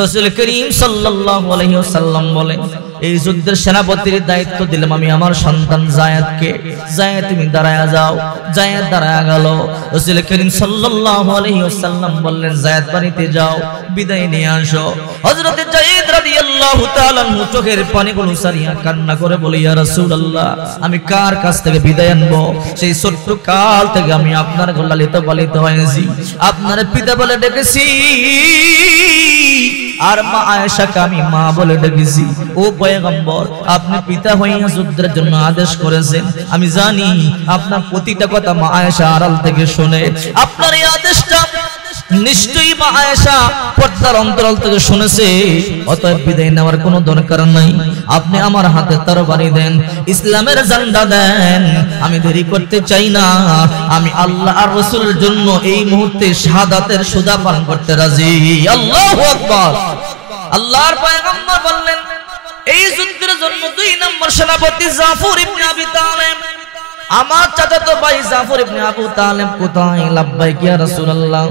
রাসূল করিম সাল্লাল্লাহু আলাইহি ওয়াসাল্লাম বলেন, এই যুদ্ধের সেনাপতির দায়িত্ব দিলাম আমি আমার সন্তান যায়েদকে। যায়েদ তুমি দাঁড়ায়া যাও। যায়েদ দাঁড়ায়া গেল। রাসূল করিম সাল্লাল্লাহু আলাইহি ওয়াসাল্লাম বললেন, যায়েদ বাড়িতে যাও, বিদায় নিয়ে আসো। হযরত যায়েদ রাদিয়াল্লাহু তাআলা আনহু চোখের পানিগুলো সারিয়া কান্না করে বলে, ইয়া রাসূলুল্লাহ, আমি কার কাছ থেকে বিদায় আনবো? সেই ছোট্ট কাল থেকে আমি আপনার লালিত পালিত হয়েছি, আপনার পিতা বলে ডেকেছি, আর মা আয়েশাকে আমি মা বলে ডেকেছি। ও পয়গম্বর, আপনি পিতা হইয়া যুদ্ধের জন্য আদেশ করেছেন, আমি জানি আপনার প্রতিটা কথা মা আয়েশা আড়াল থেকে শুনে। আপনার এই আদেশটা নিশ্চয়ই মা আয়েশা পর্দার অন্তরাল থেকে শুনেছে, অতএব বিদায় নেওয়ার কোনো দরকার নাই। আপনি আমার হাতে তরবারি দেন, ইসলামের ঝান্ডা দেন, আমি দেরি করতে চাই না। আমি আল্লাহ আর রাসূলের জন্য এই মুহূর্তে শাহাদাতের সুদা পান করতে রাজি। আল্লাহু আকবার। আল্লাহর পয়গম্বর বললেন, এই যুদ্ধের জন্য 2 নম্বর সেনাপতি জাফর ইবনে আবি তালেব। আমার চাচাতো ভাই জাফর ইবনে আবু তালেব কোথায়? লাব্বাইক ইয়া রাসূলুল্লাহ।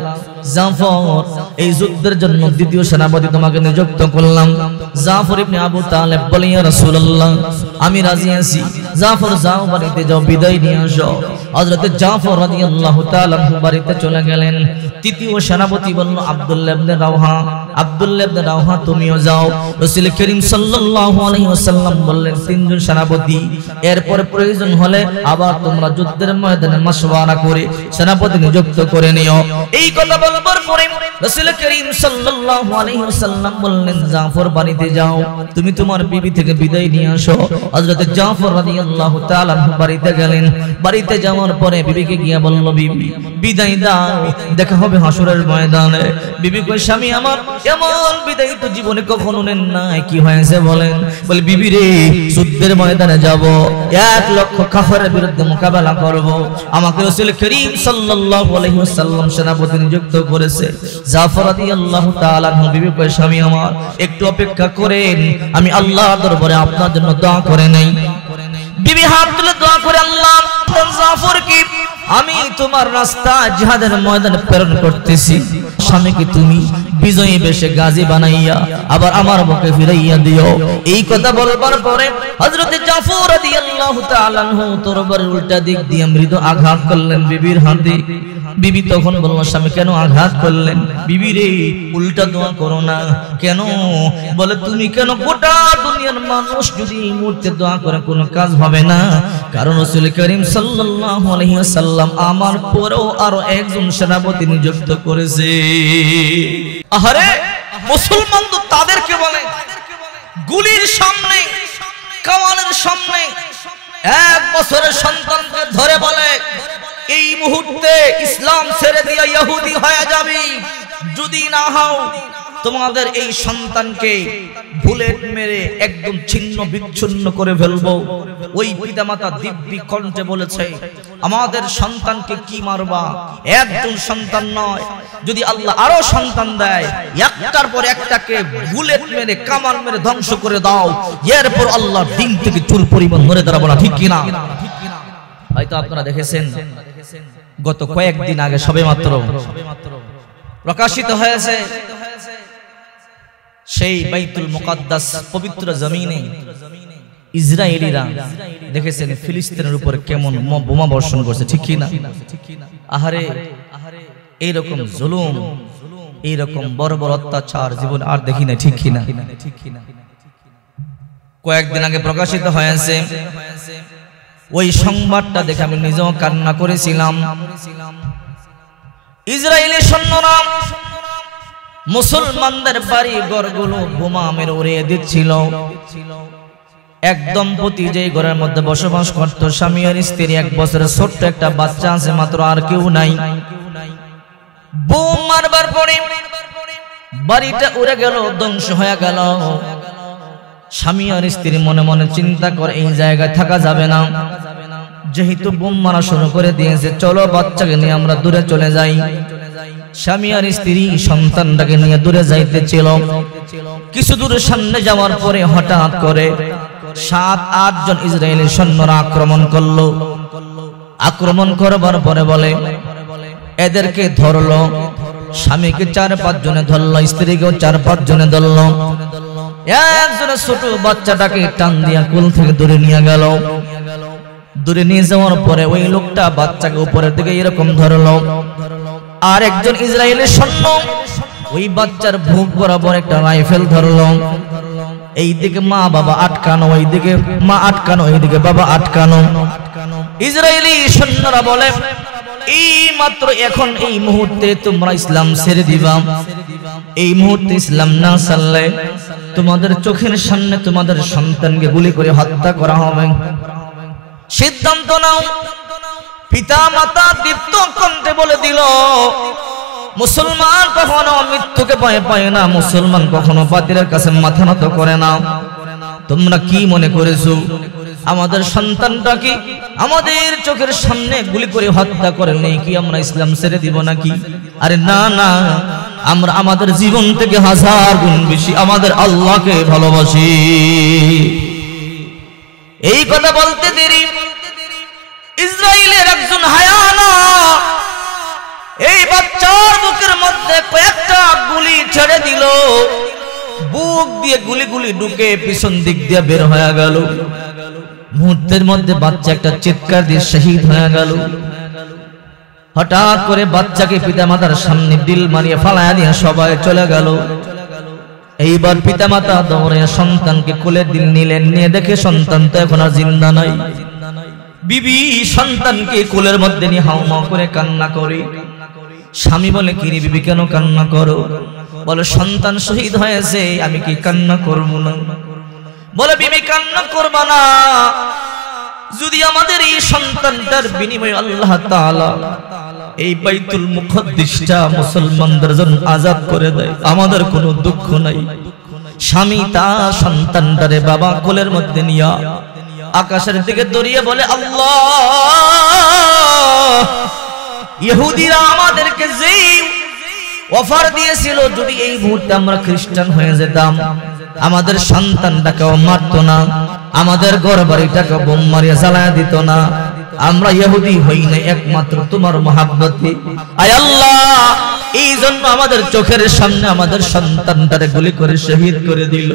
জাফর, এই যুদ্ধের জন্য 2য় সেনাপতি তোমাকে নিযুক্ত করলাম। জাফর ইবনে আবু তালেব বলে, ইয়া রাসূলুল্লাহ, আমি রাজি আছি। জাফর, যাও, বাড়িতে যাও, বিদায় নিয়ে আসো। হযরত জাফর রাদিয়াল্লাহু তাআলা বাড়িতে চলে গেলেন। 3য় সেনাপতি বলল, আব্দুল্লাহ ইবনে রাওহা। আব্দুল্লাহ ইবনে রাওহা, তুমিও যাও। রাসূল করিম সাল্লাল্লাহু আলাইহি ওয়াসাল্লাম বললেন, 3 জন সেনাপতি, এরপরে প্রয়োজন হলে আবার তোমরা যুদ্ধের ময়দানে মাশওয়ারা করে সেনাপতি নিযুক্ত করে নিও। এই কথা বলবার পরে রাসূল করিম সাল্লাল্লাহু আলাইহি ওয়াসাল্লাম বললেন, জাফর, বাড়িতে যাও, তুমি তোমার বিবি থেকে বিদায় নিয়ে আসো। হযরত জাফর রাদিয়াল্লাহু তাআলা বাড়িতে গেলেন। বাড়িতে যাওয়ার পরে বিবিকে গিয়ে বলল, বিবি, বিদায় দাও, দেখা হবে হাসরের ময়দানে। বিবি কয়, স্বামী আমার, এমন বিদায় তো জীবনে কখনো নেন নাই। কি হয়েছে বলেন? বলে, বিবি রে, যুদ্ধের ময়দানে যাব, 1 লক্ষ কাফেরের বিরুদ্ধে মোকাবেলা করব। আমাকে রাসূল করিম সাল্লাল্লাহু আলাইহি ওয়াসাল্লাম সেনাপতি নিযুক্ত করেছে। জাফর রাদিয়াল্লাহু তাআলা আনহু বিবি কয়, স্বামী আমার, একটু অপেক্ষা করেন, আমি আল্লাহর দরবারে আপনার জন্য দোয়া করে নেই। বিবি হাত তুলে দোয়া করে, আল্লাহ, জাফরকে আমি তোমার রাস্তা জিহাদের ময়দানে প্রেরণ করতেছি। স্বামীকে তুমি বিজয়ী বেশে গাজী বানাইয়া আবার আমার মুখে ফিরাইয়া দিও। এই কথা বলবার পরে হযরত জাফর রাদিয়াল্লাহু তাআলা আনহু তরবারির উল্টা দিক দিয়ে মৃদু আঘাত করলেন বিবির হাতে। বিবি তখন বলল, স্বামী কেন আঘাত করলেন? বিবি রে, উল্টা দোয়া করো না। কেন? বলে, তুমি কেন? গোটা দুনিয়ার মানুষ যদি এই মুহূর্তে দোয়া করে কোনো কাজ হবে না, কারণ রাসূল করিম সাল্লাল্লাহু আলাইহি ওয়াসাল্লাম আমার পরেও আরো একজন সেনাপতি নিযুক্ত করেছে। আহারে, মুসলমান তো তাদেরকে বলে গুলির সামনে, কামানের সামনে 1 বছরের সন্তানকে ধরে বলে, এই মুহূর্তে ইসলাম ছেড়ে দিয়ে ইহুদি হয়ে যাবি, যদি না হও তোমাদের এই সন্তানকে বুলেট মেরে একদম ছিন্ন বিচ্ছিন্ন করে ফেলবো। ওই পিতামাতা দিব্যি কণ্ঠে বলেছে, আমাদের সন্তানকে কি মারবা? একজন সন্তান নয়, যদি আল্লাহ আরো সন্তান দেয়, একটার পর একটাকে বুলেট মেরে কামান মেরে ধ্বংস করে দাও, এরপর আল্লাহ দিন থেকে চুল পরিমাণ মরে দাঁড়াবো না, ঠিক কিনা? হয়তো আপনারা দেখেছেন, গত কয়েকদিন আগে সবে মাত্র প্রকাশিত হয়েছে সেই বাইতুল মুকাদ্দাস পবিত্র জমিনে ইসরায়েলিরা দেখেছেন ফিলিস্তিনের উপর কেমন বোমা বর্ষণ করছে, ঠিক কি না? আহারে, এইরকম জুলুম, এইরকম বড় বড় অত্যাচার জীবন আর দেখি না, ঠিক কি না? কয়েকদিন আগে প্রকাশিত হয়েছে ওই সংবাদটা দেখে আমি নিজেও কান্না করেছিলাম। ইসরায়েলি সৈন্যরা মুসলমানদের বাড়ি ঘরগুলো বোমা মেরে উড়িয়ে দিচ্ছিল। এক দম্পতি যেই ঘরের মধ্যে বসবাস করত, স্বামী আর স্ত্রী, 1 বছরের ছোট্ট একটা বাচ্চা আছে মাত্র, আর কেউ নাই। বোম মারবার পরে বাড়িটা উড়ে গেল, ধ্বংস হয়ে গেল। স্বামী আর স্ত্রী মনে মনে চিন্তা করে, এই জায়গায় থাকা যাবে না, যেহেতু বোম মারা শুরু করে দিয়েছে, চলো বাচ্চাকে নিয়ে আমরা দূরে চলে যাই। স্বামী আর স্ত্রী সন্তানটাকে নিয়ে দূরে যাইতেছিল। কিছু দূরে সামনে যাওয়ার পরে হঠাৎ করে 7-8 জন ইসরায়েলি সৈন্যরা আক্রমণ করলো। আক্রমণ করবার পরে বলে, এদেরকে ধরলো, স্বামীকে 4-5 জনে ধরলো, স্ত্রীকেও 4-5 জনে ধরলো। একজনের ছোট বাচ্চাটাকে টান দিয়া কোল থেকে দূরে নিয়ে গেল। দূরে নিয়ে যাওয়ার পরে ওই লোকটা বাচ্চাকে উপরের দিকে এরকম ধরলো। আর একজন ইসরায়েলের সৈন্য ওই বাচ্চার বুক বরাবর একটা রাইফেল ধরলো। এইদিকে মা বাবা আটকানো, ওইদিকে মা আটকানো, এইদিকে বাবা আটকানো। ইসরায়েলি সৈন্যরা বলে, এই মাত্র এখন এই মুহূর্তে তোমরা ইসলাম ছেড়ে দিবা, এই মুহূর্তে ইসলাম না ছাড়লে তোমাদের চোখের সামনে তোমাদের সন্তানকে গুলি করে হত্যা করা হবে। সিদ্ধান্ত নাও। পিতা মাতা দীপ্ত কণ্ঠে বলে দিল, মুসলমান কখনো মৃত্যুকে ভয় পায় না, মুসলমান কখনো বাতিলের কাছে মাথা নত করে না। তোমরা কি মনে করেছো আমাদের সন্তানটা কি আমাদের চোখের সামনে গুলি করে হত্যা করে নেই কি আমরা ইসলাম ছেড়ে দিব নাকি? আরে না না, আমরা আমাদের জীবন থেকে 1000 গুণ বেশি আমাদের আল্লাহকে ভালোবাসি। এই কথা বলতে দেরি ইসরায়েলের একজন হায়ানা এই বাচ্চার বুকের মধ্যে কয়েকটা গুলি ছেড়ে দিল। বুক দিয়ে গুলি ঢুকে পিছন দিক দিয়ে বের হয়ে গেল। মুহূর্তের মধ্যে বাচ্চা একটা চিৎকার দিয়ে শহীদ হয়ে গেল। হঠাৎ করে বাচ্চাকে পিতামাতার সামনে ডিল মারিয়ে ফালায়া দিয়ে সবাই চলে গেল। এইবার পিতামাতা দৌড়ে সন্তানকে কোলে দিল নিলেন, নিয়ে দেখে সন্তান তো এখন আর জিন্দা নাই। বিবি সন্তানকে কোলের মধ্যে নিয়ে হাউমাউ করে কান্না করে। স্বামী বলে, কি রে বিবি কেন কান্না করো? বলে, সন্তান শহীদ হয়েছে, আমি কি কান্না করবো না? বলে, বিবি কান্না করবা না, যদি আমাদের এই সন্তানটার বিনিময়ে আল্লাহ তাআলা এই বাইতুল মুকদ্দিসটা মুসলমানদের জন্য আজাদ করে দেয়, আমাদের কোনো দুঃখ নাই। স্বামী তার সন্তানটারে বাবা কোলের মধ্যে নিয়া আকাশের দিকে দৌড়িয়ে বলে, আল্লাহ, ইহুদিরা আমাদেরকে যেই অফার দিয়েছিল যদি এই মুহূর্তে আমরা খ্রিস্টান হয়ে যেতাম, আমাদের সন্তানটাকেও মারতো না, আমাদের ঘর বাড়িটাকে বোম মারিয়া জ্বালায়া দিত না, আমরা ইহুদি হই না একমাত্র তোমার মহাব্বতে। আয় আল্লাহ, এই জন্য আমাদের চোখের সামনে আমাদের সন্তানটারে গুলি করে শহীদ করে দিল।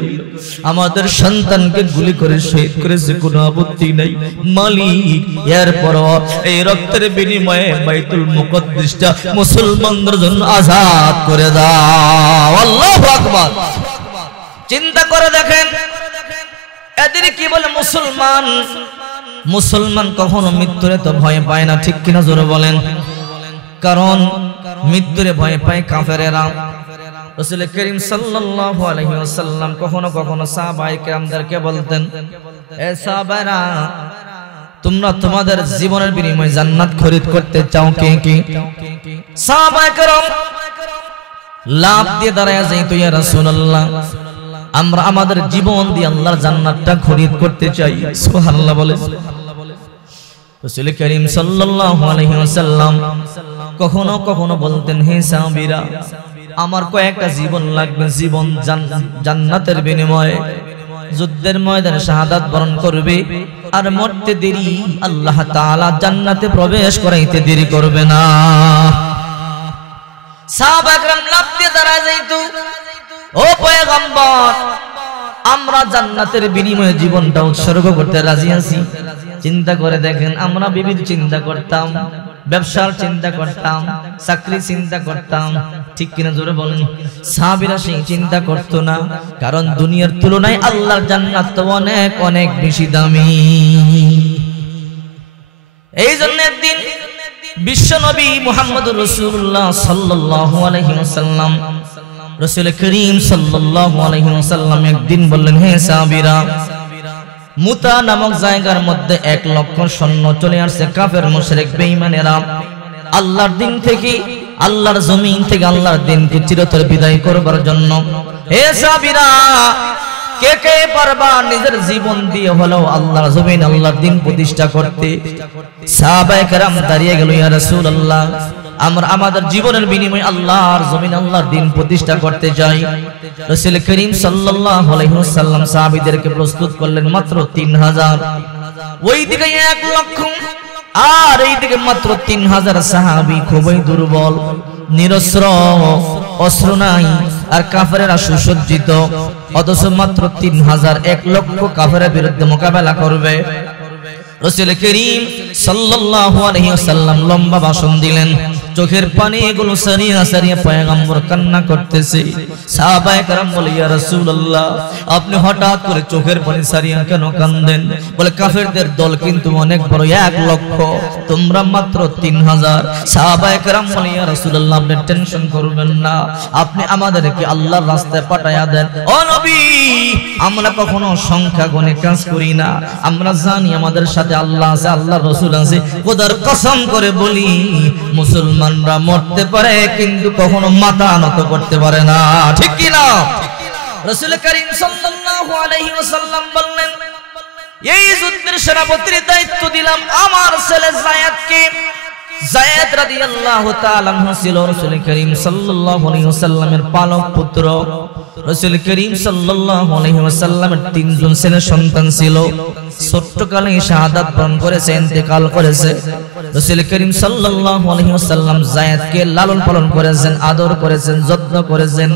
আমাদের সন্তানকে গুলি করে শহীদ করেছে, কোনো আপত্তি নাই মালিক। এরপরও এই রক্তের বিনিময়ে বাইতুল মুকদ্দিসটা মুসলমানদের জন্য আজাদ করে দাও। আল্লাহু আকবার। চিন্তা করে দেখেন এদের কি বলে মুসলমান। মুসলমান কখনো মৃত্যুরে তো ভয় পায় না, ঠিক কিনা জোরে বলেন? কারণ মৃত্যুরে ভয় পায় কাফেরেরা। রাসূল করিম সাল্লাল্লাহু আলাইহি ওয়াসাল্লাম কখনো কখনো সাহাবায়ে কেরামদেরকে বলতেন, এ সাহাবারা, তোমরা তোমাদের জীবনের বিনিময়ে জান্নাত খরিদ করতে চাও কে কে? সাহাবায়ে কেরাম লাভ দিয়ে দাঁড়ায় যাইতো, ইয়া রাসূলুল্লাহ, আমরা আমাদের জীবন দিয়ে আল্লাহর জান্নাতটা খরিদ করতে চাই। সুবহানাল্লাহ বলে। রাসূল করিম সাল্লাল্লাহু আলাইহি ওয়াসাল্লাম কখনো কখনো বলতেন, হে সাহাবীরা, আমার কয়েকটা জীবন লাগবে, জীবন জান্নাতের বিনিময়ে যুদ্ধের ময়দানে শাহাদাত বরণ করবে, আর মরতে দেরি আল্লাহ তাআলা জান্নাতে প্রবেশ করাইতে দেরি করবে না। সাহাবায়ে কেরাম লাফ দিয়ে দাঁড়ায় যাইতো, ও পয়গম্বর, আমরা জান্নাতের বিনিময়ে জীবনটা উৎসর্গ করতে রাজি আছি। চিন্তা করে দেখেন, আমরা বিবিধ চিন্তা করতাম, ব্যবসার চিন্তা করতাম, চাকরি চিন্তা করতাম, ঠিক কিনা জোরে বলেন? সাহাবীরা সেই চিন্তা করতো না, কারণ দুনিয়ার তুলনায় আল্লাহর জান্নাত তো অনেক অনেক বেশি দামি। এই জন্য একদিন বিশ্ব নবী মুহাম্মদুর রাসূলুল্লাহ সাল্লাল্লাহু আলাইহি ওয়াসাল্লাম, রাসূল করিম সাল্লাল্লাহু আলাইহি ওয়াসাল্লাম একদিন বললেন, হে সাহাবীরা, মুতা নামক জায়গার মধ্যে 1 লক্ষ সৈন্য চলে আসছে, কাফের মুশরিক বেঈমানেরা আল্লাহর দিন থেকে, আল্লাহর জমিন থেকে আল্লাহর দিনকে চিরতরে বিদায় করবার জন্য। হে সাহাবীরা, কে কে পারবা নিজের জীবন দিয়ে হলেও আল্লাহর জমিন আল্লাহর দিন প্রতিষ্ঠা করতে? সাহাবায়ে কেরাম দাঁড়িয়ে গেল, ইয়া রাসূলুল্লাহ, আমরা আমাদের জীবনের বিনিময়ে আল্লাহর জমিন আল্লাহর দিন প্রতিষ্ঠা করতে চাই। রাসূল করিম সাল্লাল্লাহু আলাইহি ওয়াসাল্লাম সাহাবীদেরকে প্রস্তুত করলেন মাত্র 3000। ওইদিকে 1 লক্ষ আর এইদিকে মাত্র 3000 সাহাবী, খুবই দুর্বল। নিরস্ত্র, অস্ত্র নাই, আর কাফেরেরা সুসজ্জিত, অথচ মাত্র 3000 লক্ষ কাফেরের বিরুদ্ধে মোকাবেলা করবে। রাসূল করিম সাল্লাল্লাহু আলাইহি ওয়াসাল্লাম লম্বা ভাষণ দিলেন, চোখের পানিগুলো সারিয়া সারিয়া পয়গম্বর কান্না করতেছে। সাহাবায়ে কেরাম বলে, ইয়া রাসূলুল্লাহ, আপনি হঠাৎ করে চোখের পানি সারিয়া কেন কাঁদেন? বলে, কাফেরদের দল কিন্তু অনেক বড়, 1 লক্ষ, তোমরা মাত্র 3000। সাহাবায়ে কেরাম বলে, ইয়া রাসূলুল্লাহ, আপনি টেনশন করবেন না, আপনি আমাদেরকে আল্লাহর রাস্তায় পাঠায়া দেন। ও নবী, আমরা কখনো সংখ্যা গুণে কাজ করি না, আমরা জানি আমাদের সাথে আল্লাহ আছে, আল্লাহর রাসূল আছে। খোদার কসম করে বলি, মুসলমানরা মরতে পারে কিন্তু কখনো মাথা নত করতে পারে না, ঠিক কি না? রাসূল করিম সাল্লাল্লাহু আলাইহি ওয়াসাল্লাম বললেন, এই যুদ্ধের সেনাপতির দায়িত্ব দিলাম আমার ছেলে যায়েদকে। যায়েদ রাদিয়াল্লাহু তাআলা আনহু ছিল রাসূল করিম সাল্লাল্লাহু আলাইহি ওয়াসাল্লামের পালক পুত্র। রাসূল করিম সাল্লাল্লাহু আলাইহি ওয়াসাল্লামের 3 জন ছেলে সন্তান ছিল। ছোট্টকালে শাহাদাত বরণ করেছে, ইন্তেকাল করেছে। রাসূল করিম সাল্লাল্লাহু আলাইহি ওয়াসাল্লাম যায়েদকে লালন পালন করেছেন, আদর করেছেন, যত্ন করেছেন।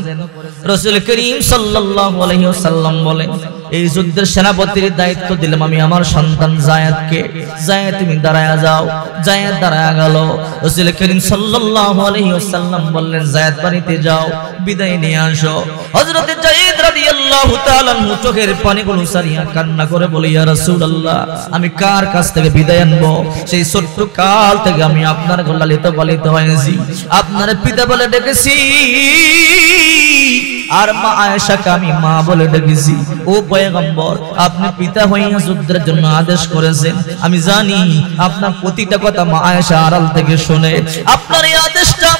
রাসূল করিম সাল্লাল্লাহু আলাইহি ওয়াসাল্লাম বলেন, এই যুদ্ধের সেনাপতির দায়িত্ব দিলাম আমি আমার সন্তান যায়েদকে। যায়েদ, তুমি দাঁড়ায়া যাও। যায়েদ দাঁড়ায়া গেল। রাসূল করিম সাল্লাল্লাহু আলাইহি ওয়াসাল্লাম বললেন, যায়েদ বাড়িতে যাও, বিদায় নিয়ে আসো। হযরত যায়েদ রাদিয়াল্লাহু তাআলা আনহু চোখের পানিগুলো সারিয়া কান্না করে বলে, ইয়া রাসূলুল্লাহ, আমি কার কাছ থেকে বিদায় আনবো? সেই ছোট্ট কাল থেকে আমি আপনার লালিত পালিত হয়েছি, আপনার পিতা বলে ডেকেছি, আর মা আয়েশাকে আমি মা বলে ডেকেছি। ও পয়গম্বর, আপনি পিতা হইয়া যুদ্ধের জন্য আদেশ করেছেন, আমি জানি আপনার প্রতিটা কথা মা আয়েশা আড়াল থেকে শুনে। আপনার এই আদেশটা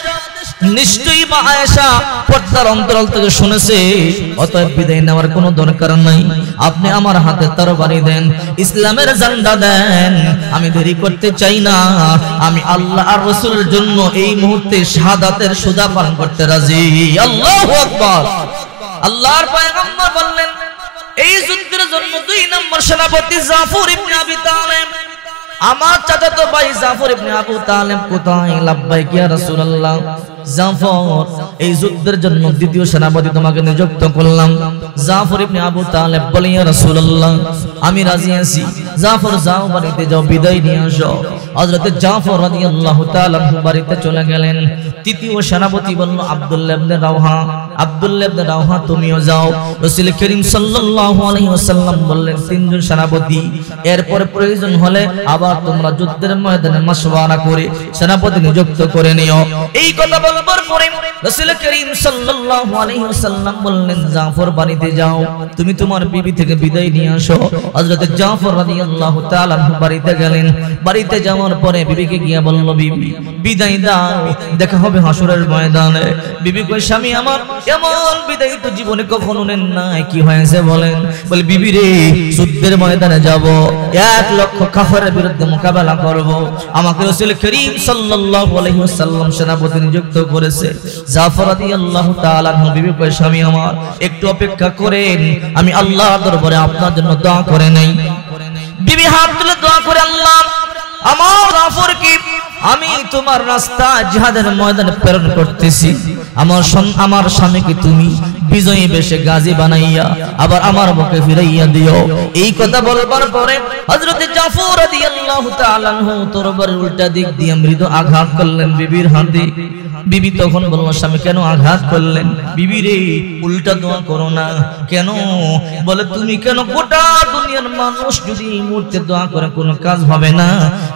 নিশ্চয়ই মা আয়েশা পর্দার অন্তরাল থেকে শুনেছে, অতএব বিদায় নেওয়ার কোনো দরকার নাই। আপনি আমার হাতে তরবারি দেন, ইসলামের ঝান্ডা দেন, আমি দেরি করতে চাই না। আমি আল্লাহ আর রাসূলের জন্য এই মুহূর্তে শাহাদাতের সুদা পান করতে রাজি। আল্লাহু আকবার। আল্লাহর পয়গম্বর বললেন, এই যুদ্ধের জন্য 2 নম্বর সেনাপতি জাফর ইবনে আবি তালেব। আমার চাচাতো ভাই জাফর ইবনে আবু তালেব কোথায়? লাব্বাইক ইয়া রাসূলুল্লাহ। জাফর, এই যুদ্ধের জন্য 2য় সেনাপতি তোমাকে নিযুক্ত করলাম। জাফর ইবনে আবু তালেব বলে, ইয়া রাসূলুল্লাহ, আমি রাজি আছি। জাফর, যাও, বাড়িতে যাও, বিদায় নিয়ে আসো। হযরত জাফর রাদিয়াল্লাহু তাআলা বাড়িতে চলে গেলেন। 3য় সেনাপতি বলল, আব্দুল্লাহ ইবনে রাওহা। আব্দুল্লাহ ইবনে রাওহা, তুমিও যাও। রাসূল করিম সাল্লাল্লাহু আলাইহি ওয়াসাল্লাম বললেন, 3 জন সেনাপতি, এরপরে প্রয়োজন হলে আবার তোমরা যুদ্ধের ময়দানে মাশওয়ারা করে সেনাপতি নিযুক্ত করে নিও। এই কথা বলবার পরে রাসূল করিম সাল্লাল্লাহু আলাইহি ওয়াসাল্লাম বললেন, জাফর, বাড়িতে যাও, তুমি তোমার বিবি থেকে বিদায় নিয়ে আসো। হযরত জাফর রাদিয়াল্লাহু তাআলা বাড়িতে গেলেন। বাড়িতে যাওয়ার পরে বিবিকে গিয়ে বলল, বিবি, বিদায় দাও, দেখা হবে হাসরের ময়দানে। বিবি কই, স্বামী আমার, এমন বিদায় তো জীবনে কখনো নেন নাই। কি হয়েছে বলেন? বলে, বিবি রে, যুদ্ধের ময়দানে যাব, 1 লক্ষ কাফেরের বিরুদ্ধে মোকাবেলা করব। আমাকে রাসূল করিম সাল্লাল্লাহু আলাইহি ওয়াসাল্লাম সেনাপতি নিযুক্ত করেছে। জাফর রাদিয়াল্লাহু তাআলা আনহু বিবি কই, স্বামী আমার, একটু অপেক্ষা করেন, আমি আল্লাহর দরবারে আপনার জন্য দোয়া করে নেই। বিবি হাত তুলে দোয়া করে, আল্লাহ, আমার জাফরকে আমি তোমার রাস্তা জিহাদের ময়দানে প্রেরণ করতেছি। আমার স্বামীকে তুমি বিজয়ী বেশে গাজী বানাইয়া আবার আমার বুকে ফিরাইয়া দিও। এই কথা বলবার পরে হযরত জাফর রাদিয়াল্লাহু তাআলা আনহু তরবারির উল্টা দিক দিয়ে মৃদু আঘাত করলেন বিবির হাতে। বিবি তখন বলল, স্বামী কেন আঘাত করলেন? বিবি রে, উল্টা দোয়া করো না। কেন? বলে, তুমি কেন? গোটা দুনিয়ার মানুষ যদি এই মুহূর্তে দোয়া করে কোনো কাজ হবে না,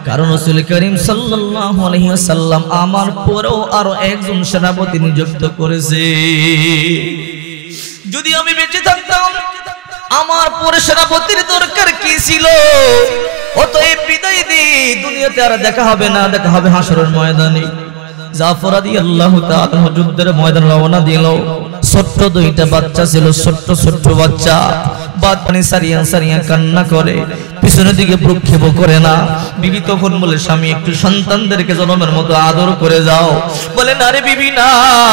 কারণ রাসূল করিম সাল্লাল্লাহু আলাইহি ওয়াসাল্লাম আমার পরেও আরো একজন সেনাপতি নিযুক্ত করেছে। যদি আমি বেঁচে থাকতাম, আমার পরে সেনাপতির দরকার কি ছিল? অতএব বিদায় দে, দুনিয়াতে আর দেখা হবে না, দেখা হবে হাসরের ময়দানে। জাফর রাদিয়াল্লাহু তাআলা যুদ্ধের ময়দানে রওনা দিল। ছোট্ট 2টা বাচ্চা ছিল, ছোট্ট ছোট্ট বাচ্চা, বাদপানি সারিয়া সারিয়া কান্না করে, পিছনের দিকে প্রক্ষেপ করে না। বিবি তখন বলে, স্বামী, একটু সন্তানদেরকে জনমের মতো আদর করে যাও। বলে, না রে বিবি, না।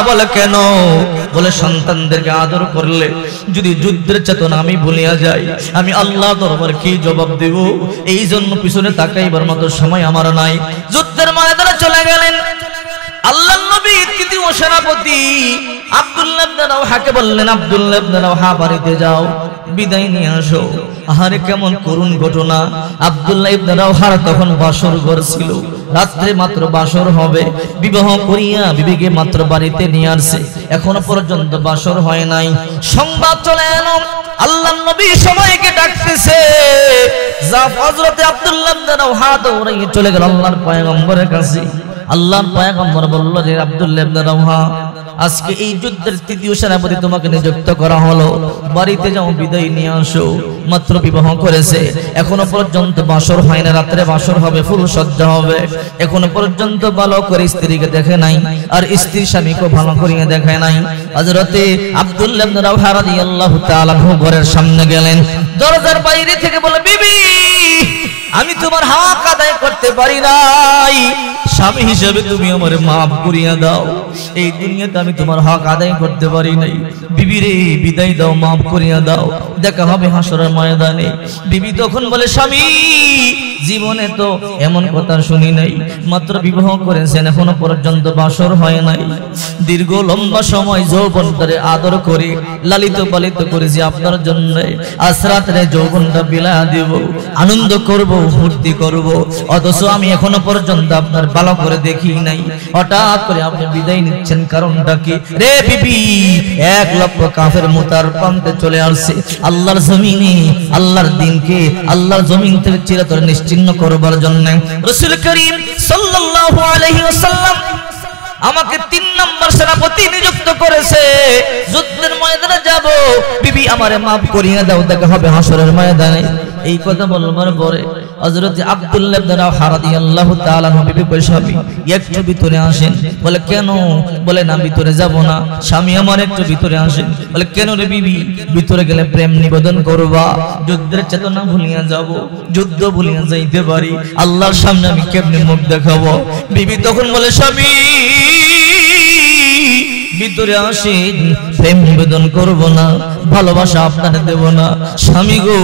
বলে, কেন? বলে, সন্তানদেরকে আদর করলে যদি যুদ্ধের চেতনা আমি ভুলিয়া যাই, আমি আল্লাহ দরবারে কি জবাব দেব? এই জন্য পিছনে তাকাইবার মতো সময় আমার নাই। যুদ্ধের ময়দানে চলে গেলেন। আল্লাহর নবী তৃতীয় সেনাপতি আব্দুল্লাহ ইবনে রাওহাকে বললেন, আব্দুল্লাহ ইবনে রাওহা বাড়িতে যাও, বিদায় নিয়ে আসো। আহারে কেমন করুণ ঘটনা। আব্দুল্লাহ ইবনে রাওহার তখন বাসর ঘর ছিল, রাত্রে মাত্র বাসর হবে, বিবাহ করিয়া বিবিকে মাত্র বাড়িতে নিয়ে আসছে, এখনো পর্যন্ত বাসর হয় নাই। সংবাদ চলে এলো, আল্লাহর নবী সবাইকে ডাকতেছে। হযরত আব্দুল্লাহ ইবনে রাওহা দৌড়িয়ে চলে গেল আল্লাহর পয়গম্বরের কাছে। আল্লাহর পয়গম্বর বলল যে আব্দুল্লাহ ইবনে রাওহা, আজকে এই যুদ্ধের তৃতীয় সেনাপতি তোমাকে নিযুক্ত করা হলো, বাড়িতে যাও, বিদায় নিয়ে আসো। মাত্র বিবাহ করেছে, এখনো পর্যন্ত বাসর হয় না, রাত্রে বাসর হবে, ফুল সজ্জা হবে, এখনো পর্যন্ত ভালো করে স্ত্রীকে দেখে নাই, আর স্ত্রী স্বামীকে ভালো করিয়ে দেখে নাই। হযরতে আব্দুল্লাহ ইবনে রাওহা রাদিয়াল্লাহু তাআলা আনহু ঘরের সামনে গেলেন, দরজার বাইরে থেকে বলে, বিবি আমি তোমার হক আদায় করতে পারি নাই, স্বামী হিসেবে তুমি আমারে মাফ করিয়া দাও, এই দুনিয়াতে আমি তোমার হক আদায় করতে পারি নাই, বিবি রে বিদায় দাও, মাফ করিয়া দাও, দেখা হবে হাসরের ময়দানে। বিবি তখন বলে, স্বামী জীবনে তো এমন কথা শুনি নাই, মাত্র বিবাহ করেছেন, এখনো পর্যন্ত বাসর হয় নাই, দীর্ঘ লম্বা সময় যৌবনটারে আদর করে লালিত পালিত করেছি আপনার জন্য, আজ রাত্রে যৌবনটা বিলায়া দেব, আনন্দ করব, ফুর্তি করব, অথচ আমি এখনো পর্যন্ত আপনার ভালো করে দেখি নাই, হঠাৎ করে আপনি বিদায় নিচ্ছেন, কারণটা কি? রে বিবি, 1 লক্ষ কাফের মুতার প্রান্তে চলে আসছে, আল্লাহর জমিনে আল্লাহর দ্বীনকে আল্লাহর জমিন থেকে চিরতরে নিশ্চিহ্ন করবার জন্য রাসূল করিম সাল্লাল্লাহু আলাইহি ওয়াসাল্লাম আমাকে 3 নম্বর সেনাপতি নিযুক্ত করেছে, যুদ্ধের ময়দানে যাব, বিবি আমারে মাফ করিয়ে দাও, দেখা হবে হাসরের ময়দানে। এই কথা বলবার পরে হযরত আব্দুল্লাহ ইবনে রাওহা রাদিয়াল্লাহু তাআলা আনহু বিবি কই, স্বামী একটু ভিতরে আসেন। বলে কেন? বলে না ভিতরে যাব না, স্বামী আমার একটু ভিতরে আসেন। বলে কেন রে বিবি? ভিতরে গেলে প্রেম নিবেদন করবা, যুদ্ধের চেতনা ভুলিয়া যাব, যুদ্ধ ভুলিয়া যাইতে পারি, আল্লাহর সামনে আমি কেমনে মুখ দেখাবো? বিবি তখন বলে, স্বামী ভিতরে আসেন, প্রেম নিবেদন করব না, ভালোবাসা আপনার দেব না। স্বামী গো,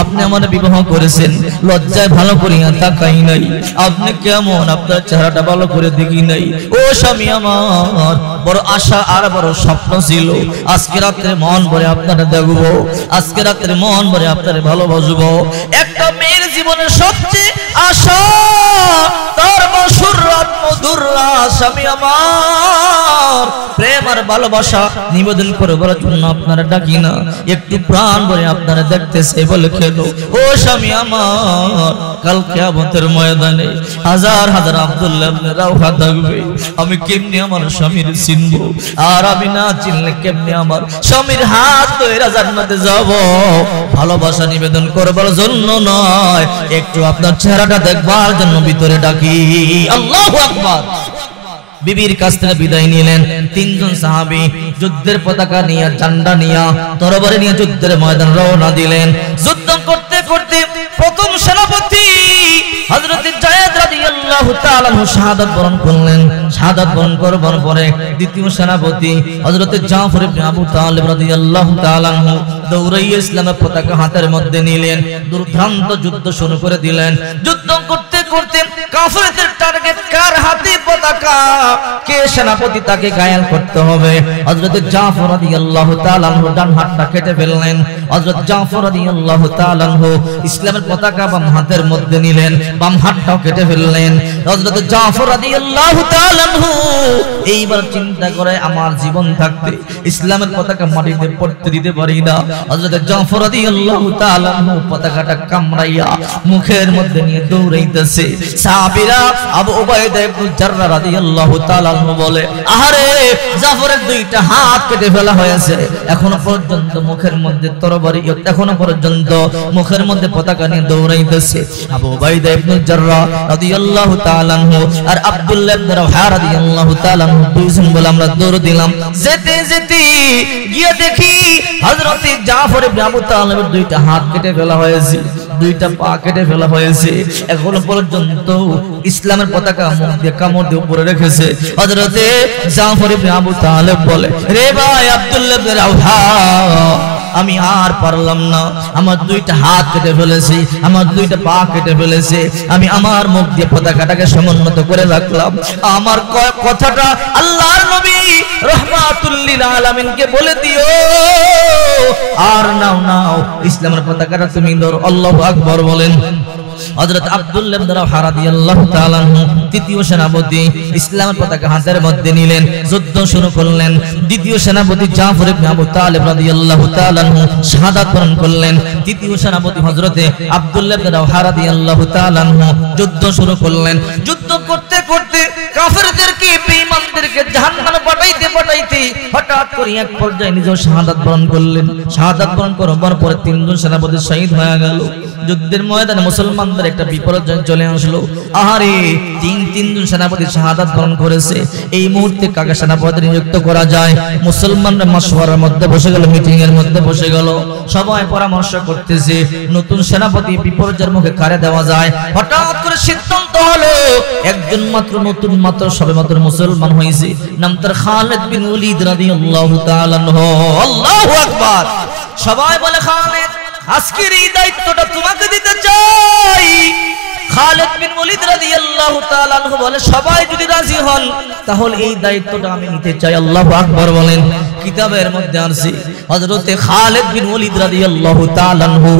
আপনি আমার বিবাহ করেছেন, লজ্জায় ভালো করিয়া তাকাই নাই, আপনি কেমন, আপনার চেহারাটা ভালো করে দেখি নাই। ও স্বামী আমার, বড় আশা আর বড় স্বপ্ন ছিল, আজকে রাত্রে মন ভরে আপনারা দেখব, আজকে রাত্রে মন ভরে আপনারা ভালোবাসবো। একটা মেয়ের জীবনের সবচেয়ে আশা তার মসুর রাত মধুর রাত, স্বামী আমার প্রেম আর ভালোবাসা নিবেদন করবার জন্য আপনারা ডাকি না, একটু প্রাণ ভরে আপনারা দেখতেছে বলে খেলো। ও স্বামী আমার, কাল কিয়ামতের ময়দানে হাজার হাজার আব্দুল্লাহ ইবনে রাওহা থাকবে, আমি কেমনে আমার স্বামীর চিনবো? আর আমি না চিনলে কেমনে আমার স্বামীর হাত ধরে জান্নাতে যাব? ভালোবাসা নিবেদন করবার জন্য নয়, একটু আপনার চেহারাটা দেখবার জন্য ভিতরে ডাকি। আল্লাহু আকবার। বিবির কাছ থেকে বিদায় নিলেন 3 জন সাহাবী, যুদ্ধের পতাকা নিয়ে, ঝান্ডা নিয়ে, তরবারি নিয়ে যুদ্ধের ময়দান রওনা দিলেন। যুদ্ধ করতে করতে প্রথম সেনাপতি হযরত যায়েদ রাদিয়াল্লাহু তাআলা আনহু শাহাদাত বরণ করলেন। শাহাদাত বরণ করবার পরে দ্বিতীয় সেনাপতি হযরত জাফর ইবনে আবু তালিব রাদিয়াল্লাহু তাআলা আনহু দৌড়াইয়া ইসলামের পতাকা হাতের মধ্যে নিলেন, দুর্দান্ত যুদ্ধ শুরু করে দিলেন। যুদ্ধ করতে করতে কাফেরদের টার্গেট কার হাতে পতাকা, কে সেনাপতি, তাকে ঘায়েল করতে হবে। হযরত জাফর রাদিয়াল্লাহু তাআলা আনহু ডান হাতটা কেটে ফেললেন। হযরত জাফর রাদিয়াল্লাহু তাআলা আনহু ইসলামের পতাকা বাম হাতের মধ্যে নিলেন, বাম হাতটাও কেটে ফেললেন। হযরত জাফর রাদিয়াল্লাহু তাআলা আনহু এইবার চিন্তা করে, আমার জীবন থাকতে ইসলামের পতাকা মাটিতে পড়তে দিতে পারি না। হযরত জাফর রাদিয়াল্লাহু তাআলা আনহু পতাকাটা কামড়াইয়া মুখের মধ্যে নিয়ে দৌড়াইতেছে। সাহাবীরা আবু উবাইদা ইবনে জাররাহ রাদিয়াল্লাহু তাআলা আনহু বলে, আহারে জাফরের 2টা হাত কেটে ফেলা হয়েছে, এখনো পর্যন্ত মুখের মধ্যে তরবারি, এখনো পর্যন্ত মুখের মধ্যে পতাকা নিয়ে দৌড়াইতেছে। আবু উবাইদা ইবনে জাররাহ রাদিয়াল্লাহু তাআলা আনহু আর আব্দুল্লাহ ইবনে রাওহা রাদিয়াল্লাহু তাআলা আনহু দুইজন বলে আমরা দৌড় দিলাম। যেতে যেতে গিয়ে দেখি হযরত জাফর ইবনে আবু তালিবের 2টা হাত কেটে ফেলা হয়েছে, 2টা পা কেটে ফেলা হয়েছে, এখনো পর্যন্ত ইসলামের পতাকা মুখ দিয়ে কামড় দিয়ে উপরে রেখেছে। হযরতে জাফর ইবনে আবু তালিব বলে, রে ভাই আব্দুল্লাহ ইবনে রাওহা, আমি আর পারলাম না, আমার দুইটা হাত কেটে ফেলেছি, আমার দুইটা পা কেটে ফেলেছে, আমি আমার মুখ দিয়ে পতাকাটাকে সমুন্নত করে রাখলাম। আমার কথাটা আল্লাহর নবী রাহমাতুল লিল আলামিনকে বলে দিও, আর নাও নাও ইসলামের পতাকাটা তুমি ধরো। আল্লাহু আকবার বলেন। হযরত আব্দুল্লাহ ইবনে রাওহা রাদিয়াল্লাহু তাআলা আনহু তৃতীয় সেনাপতি ইসলামের পতাকা হাতের মধ্যে নিলেন, যুদ্ধ শুরু করলেন। দ্বিতীয় সেনাপতি জাফর ইবনে আবু তালিব রাদিয়াল্লাহু তাআলা আনহু শাহাদাত বরণ করলেন। তৃতীয় সেনাপতি হযরতে আব্দুল্লাহ ইবনে রাওহা রাদিয়াল্লাহু তাআলা আনহু যুদ্ধ শুরু করলেন। যুদ্ধ করতে করতে কাফেরদেরকে, বেঈমানদেরকে জাহান্নামে পাঠাইতে পাঠাইতে হঠাৎ করে এক পর্যায়ে নিজেও শাহাদাত বরণ করলেন। শাহাদাত বরণ করার পরে তিনজন সেনাপতি শহীদ হয়ে গেল। যুদ্ধের ময়দানে মুসলমানদের একটা বিপর্যয় চলে আসলো। আহারে, তিনজন সেনাপতি শাহাদাত বরণ করেছে। এই মুহূর্তে কাকে সেনাপতি নিযুক্ত করা যায়? মুসলমানরা মাশওয়ারার মধ্যে বসে গেল, মিটিং এর মধ্যে বসে গেল, সবাই পরামর্শ করতেছে নতুন সেনাপতি বিপর্যয়ের মুখে কারে দেওয়া যায়। হঠাৎ করে সিদ্ধান্ত হলো একজন মাত্র নতুন মাত্র সবেমাত্র মুসলমান হয়েছে, নাম তার খালিদ বিন ওলীদ রাদিয়াল্লাহু তাআলা আনহু। আল্লাহু আকবার। সবাই বলে খালিদ, আজকের এই দায়িত্বটা তোমাকে দিতে চাই। খালিদ বিন ওলীদ রাদিয়াল্লাহু তাআলা আনহু বলে, সবাই যদি রাজি হন তাহলে এই দায়িত্বটা আমি নিতে চাই। আল্লাহু আকবার বলেন। কিতাবের মধ্যে আছে হযরতে খালিদ বিন ওলীদ রাদিয়াল্লাহু তাআলা আনহু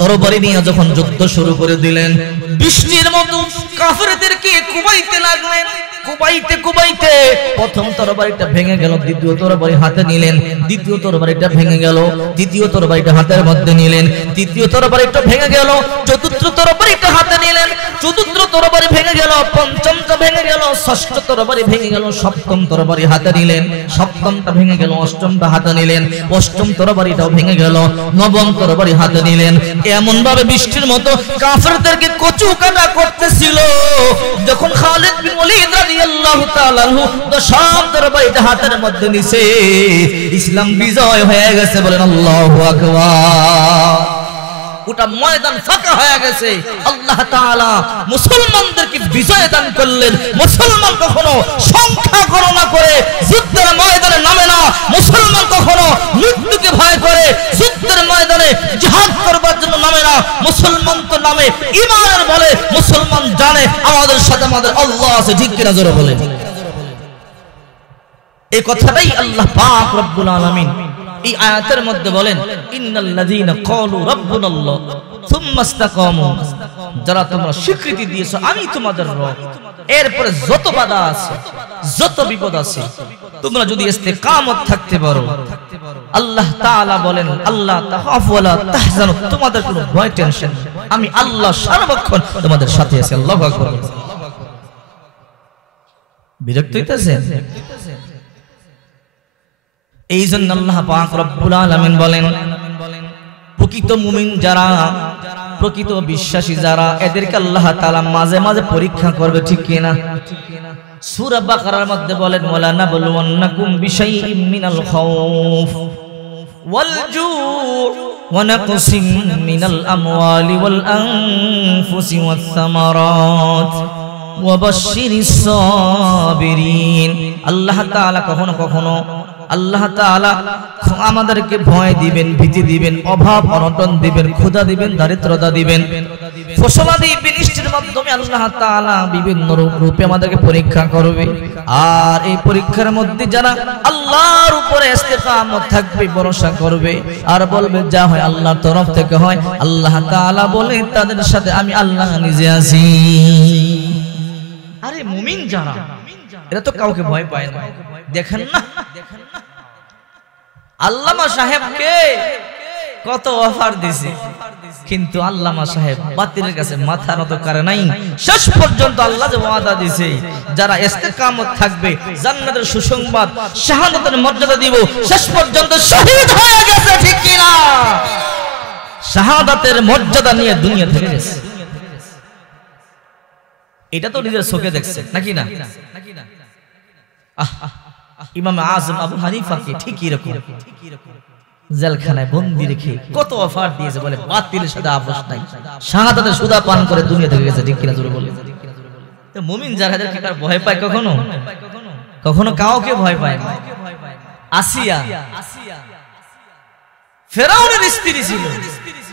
তরবারি নিয়ে যখন যুদ্ধ শুরু করে দিলেন, বৃষ্টির মতো কাফেরদেরকে কুবাইতে লাগলেন। কুবাইতে কুবাইতে প্রথম তরবারিটা ভেঙে গেল, দ্বিতীয় তরবারি হাতে নিলেন, দ্বিতীয় তরবারিটা ভেঙে গেল, তৃতীয় তরবারিটা হাতের মধ্যে নিলেন, তৃতীয় তরবারিটা ভেঙে গেল, চতুর্থ তরবারিটা হাতে নিলেন, চতুর্থ তরবারি ভেঙে গেল, পঞ্চমটা ভেঙে গেল, ষষ্ঠ তরবারি ভেঙে গেল, সপ্তম তরবারি হাতে নিলেন, সপ্তমটা ভেঙে গেল, অষ্টমটা হাতে নিলেন, অষ্টম তরবারিটাও ভেঙে গেল, নবম তরবারি হাতে নিলেন। এমন ভাবে বৃষ্টির মতো কাফেরদেরকে কচু কাটা করতেছিল। যখন খালিদ বিন ওলীদ রাদিয়াল্লাহু তাআলা আনহু দশম তরবারিটা হাতের মধ্যে নিছে, ইসলাম বিজয় হয়ে গেছে। বলেন আল্লাহু আকবার। গোটা ময়দান ফাঁকা হয়ে গেছে। আল্লাহ তাআলা মুসলমানদেরকে বিজয় দান করলেন। মুসলমান কখনো সংখ্যা গণনা করে যুদ্ধের ময়দানে নামে না। মুসলমান কখনো মৃত্যুকে ভয় করে যুদ্ধের ময়দানে জিহাদ করবার জন্য নামে না। মুসলমান তো নামে ঈমানের বলে। মুসলমান জানে আমাদের সাথে আমাদের আল্লাহ আছে। ঠিক কিনা জোরে বলে। এই কথাটাই আল্লাহ পাক রব্বুল আলামিন এই আয়াতের মধ্যে বলেন, ইন্নাল্লাযীনা ক্বালু রাব্বুনাল্লাহ সুম্মা ইসতাকামু, যারা তোমরা স্বীকৃতি দিয়েছো আমি তোমাদের রব, এরপরে যত বাধা আছে, যত বিপদ আছে, তোমরা যদি ইস্তেকামত থাকতে পারো, আল্লাহ তাআলা বলেন আল্লাহ তাখাফু ওয়ালা তাহজানু, তোমাদের কোনো ভয় টেনশন, আমি আল্লাহ সর্বক্ষণ তোমাদের সাথে আছি। আল্লাহু আকবার। বিরক্ত হইতেছে? এই জন্য আল্লাহ পাক রব্বুল আলামিন বলেন, প্রকৃত মুমিন যারা, প্রকৃত বিশ্বাসী যারা, এদেরকে আল্লাহ তাআলা মাঝে মাঝে পরীক্ষা করবে। ঠিক কিনা? সূরা বাকারার মধ্যে বলেন, ওয়ালা নাবলুওয়ান্নাকুম বিশাইইম মিনাল খাউফ ওয়াল জু' ওয়া নাকসিম মিনাল আমওয়ালি ওয়াল আনফুসি ওয়াস সামারাত ওয়া বাশশিরিস সাবিরিন। আল্লাহ তাআলা কখনো কখনো আল্লাহ তাআলা আমাদেরকে ভয় দিবেন, ভীতি দিবেন, অভাব অনটন দিবেন, ক্ষুধা দিবেন, দারিদ্রতা দিবেন, ফসলাদি বৃষ্টির মাধ্যমে আল্লাহ তাআলা বিভিন্ন রূপে আমাদেরকে পরীক্ষা করবে। আর এই পরীক্ষার মধ্যে যারা আল্লাহর উপরে ইস্তেকামত থাকবে, ভরসা করবে, আর বলবে যা হয় আল্লাহর তরফ থেকে হয়, আল্লাহ তাআলা বলে তাদের সাথে আমি আল্লাহ নিজে আছি। আরে মুমিন যারা, এরা তো কাউকে ভয় পায় না। দেখেন না আল্লামা সাহেবকে কত অফার দিছে, কিন্তু আল্লামা সাহেব বাতিলের কাছে মাথা নত করে নাই। শেষ পর্যন্ত আল্লাহ যে ওয়াদা দিয়েছে, যারা ইস্তেকামত থাকবে, জান্নাতের সুসংবাদ, শাহাদাতের মর্যাদা দিব, শেষ পর্যন্ত শহীদ হয়ে গেছে। ঠিক কি না? শাহাদাতের মর্যাদা নিয়ে দুনিয়া থেকে গেছে। এটা তো নিজের চোখে দেখছে নাকি না? ইমাম আযম আবু হানিফাকে ঠিক এরকম জেলখানায় বন্দী রেখে কত অফার দিয়েছে, বলে বাতিলের সাথে আপোষ নাই, শাহাদাতের সুদা পান করে দুনিয়া থেকে গেছে। ঠিক কিনা জোরে বলে। তো মুমিন যারা এদেরকে কার ভয় পায়? কখনো কখনো কাউকে ভয় পায় না। আসিয়া ফেরাউনের স্ত্রী ছিল,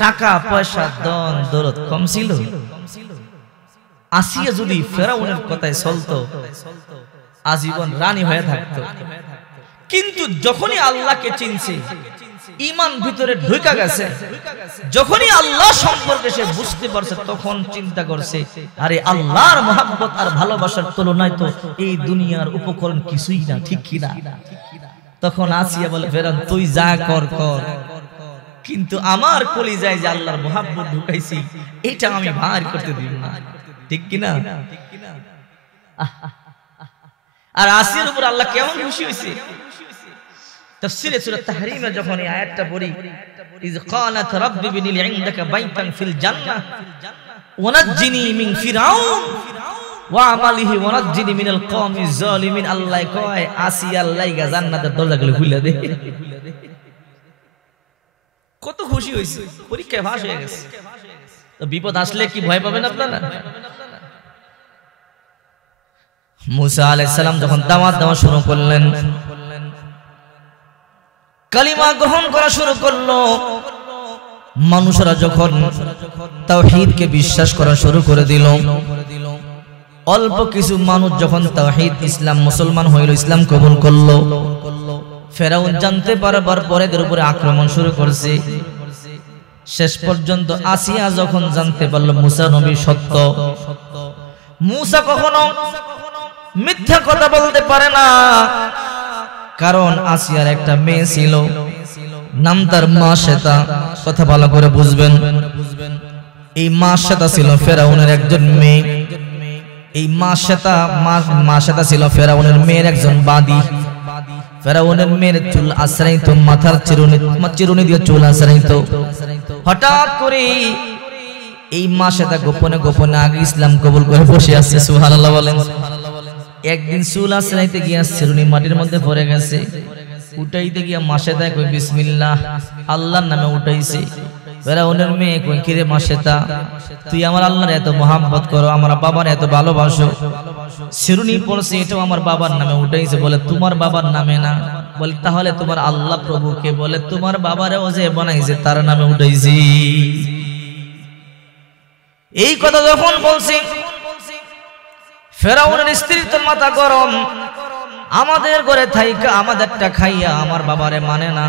টাকা পয়সা ধন দৌলত কম ছিল। আসিয়া যদি ফেরাউনের কথায় চলতো আজীবন রানী হয়ে থাকতো। কিন্তু যখনই আল্লাহকে চিনছে, ঈমান ভিতরে ঢুকে গেছে, যখনই আল্লাহ সম্পর্কে সে বুঝতে পারছে, তখন চিন্তা করছে আরে আল্লাহর মহব্বত আর ভালোবাসার তুলনায় তো এই দুনিয়ার উপকরণ কিছুই না, ঠিক কি না? তখন আসিয়া বলে ফেরাউন তুই যা কর কর, কিন্তু আমার কলিজায় যে আল্লাহর মহব্বত ঢুকাইছি এটা আমি ভার করতে দিব না, ঠিক কি না? আর আসিয়ার উপর আল্লাহ কেমন খুশি হয়েছে। তাফসীরে সূরা তাহরীমে যখন এই আয়াতটা পড়ি, ইয ক্বালাত রাব্বি বিনি ইনদাকা বাইতান ফিল জান্নাহ ওয়ানাজ্জিনি মিন ফিরাউন ওয়া আমালিহি ওয়ানাজ্জিনি মিনাল কওমিজ জালিমিন। আল্লাহ কয় আসিয়া লাইগা জান্নাতের দরজাগুলো খুলে দে। কত খুশি হইছে, পরীক্ষায় পাস হয়ে গেছে। তো বিপদ আসলে কি ভয় পাবেন আপনারা? মুসা আলাইহিস সালাম যখন দাওয়াত দেওয়া শুরু করলেন, কালিমা গ্রহণ করা শুরু করলো, মানুষরা যখন তাওহীদকে বিশ্বাস করা শুরু করে দিল, অল্প কিছু মানুষ যখন তাওহীদ ইসলাম মুসলমান হইল, ইসলাম কবুল করলো, ফেরাউন জানতে পারবার পরে এদের উপরে আক্রমণ শুরু করছে। শেষ পর্যন্ত আসিয়া যখন জানতে পারলো মুসা নবী সত্য, মুসা কখনো মিথ্যা কথা বলতে পারে না, কারণ আসিয়ার একটা মেয়ে ছিল, নাম তার মাশেতা। কথা ভালো করে বুঝবেন, এই মাশেতা ছিল ফেরাউনের একজন মেয়ে। এই মাশেতা ছিল ফেরাউনের মেয়ের একজন বাদী। ফেরাউনের মেয়ের চুল আশ্রাইতো, মাথার চিরুনি দিয়ে চুল আশ্রাইতো। হঠাৎ করে এই মাশেতা গোপনে গোপনে আগে ইসলাম কবুল করে বসে আছে, সুবহানাল্লাহ বলেন। একদিন চুল আশ্রাইতে গিয়া চিরুনি মাটির মধ্যে পড়ে গেছে, উঠাইতে গিয়া মাশেতা কই বিসমিল্লাহ, আল্লাহর নামে উঠাইছে। ফেরাউনের মেয়ে কই কিরে মাশেতা, তুই আমার আল্লাহর এত মহব্বত করো, আমার বাবার এত ভালোবাসো, চিরুনি পড়ছে এটাও আমার বাবার নামে উঠাইছে। বলে তোমার বাবার নামে না। বলে তাহলে তোমার আল্লাহ প্রভুকে? বলে তোমার বাবারেও যে বানাইছে তার নামে উঠাইছি। এই কথা যখন বলছি, ফেরাউনের স্ত্রীর তো মাথা গরম, আমাদের ঘরে থাইকা আমাদেরটা খাইয়া আমার বাবারে মানে না।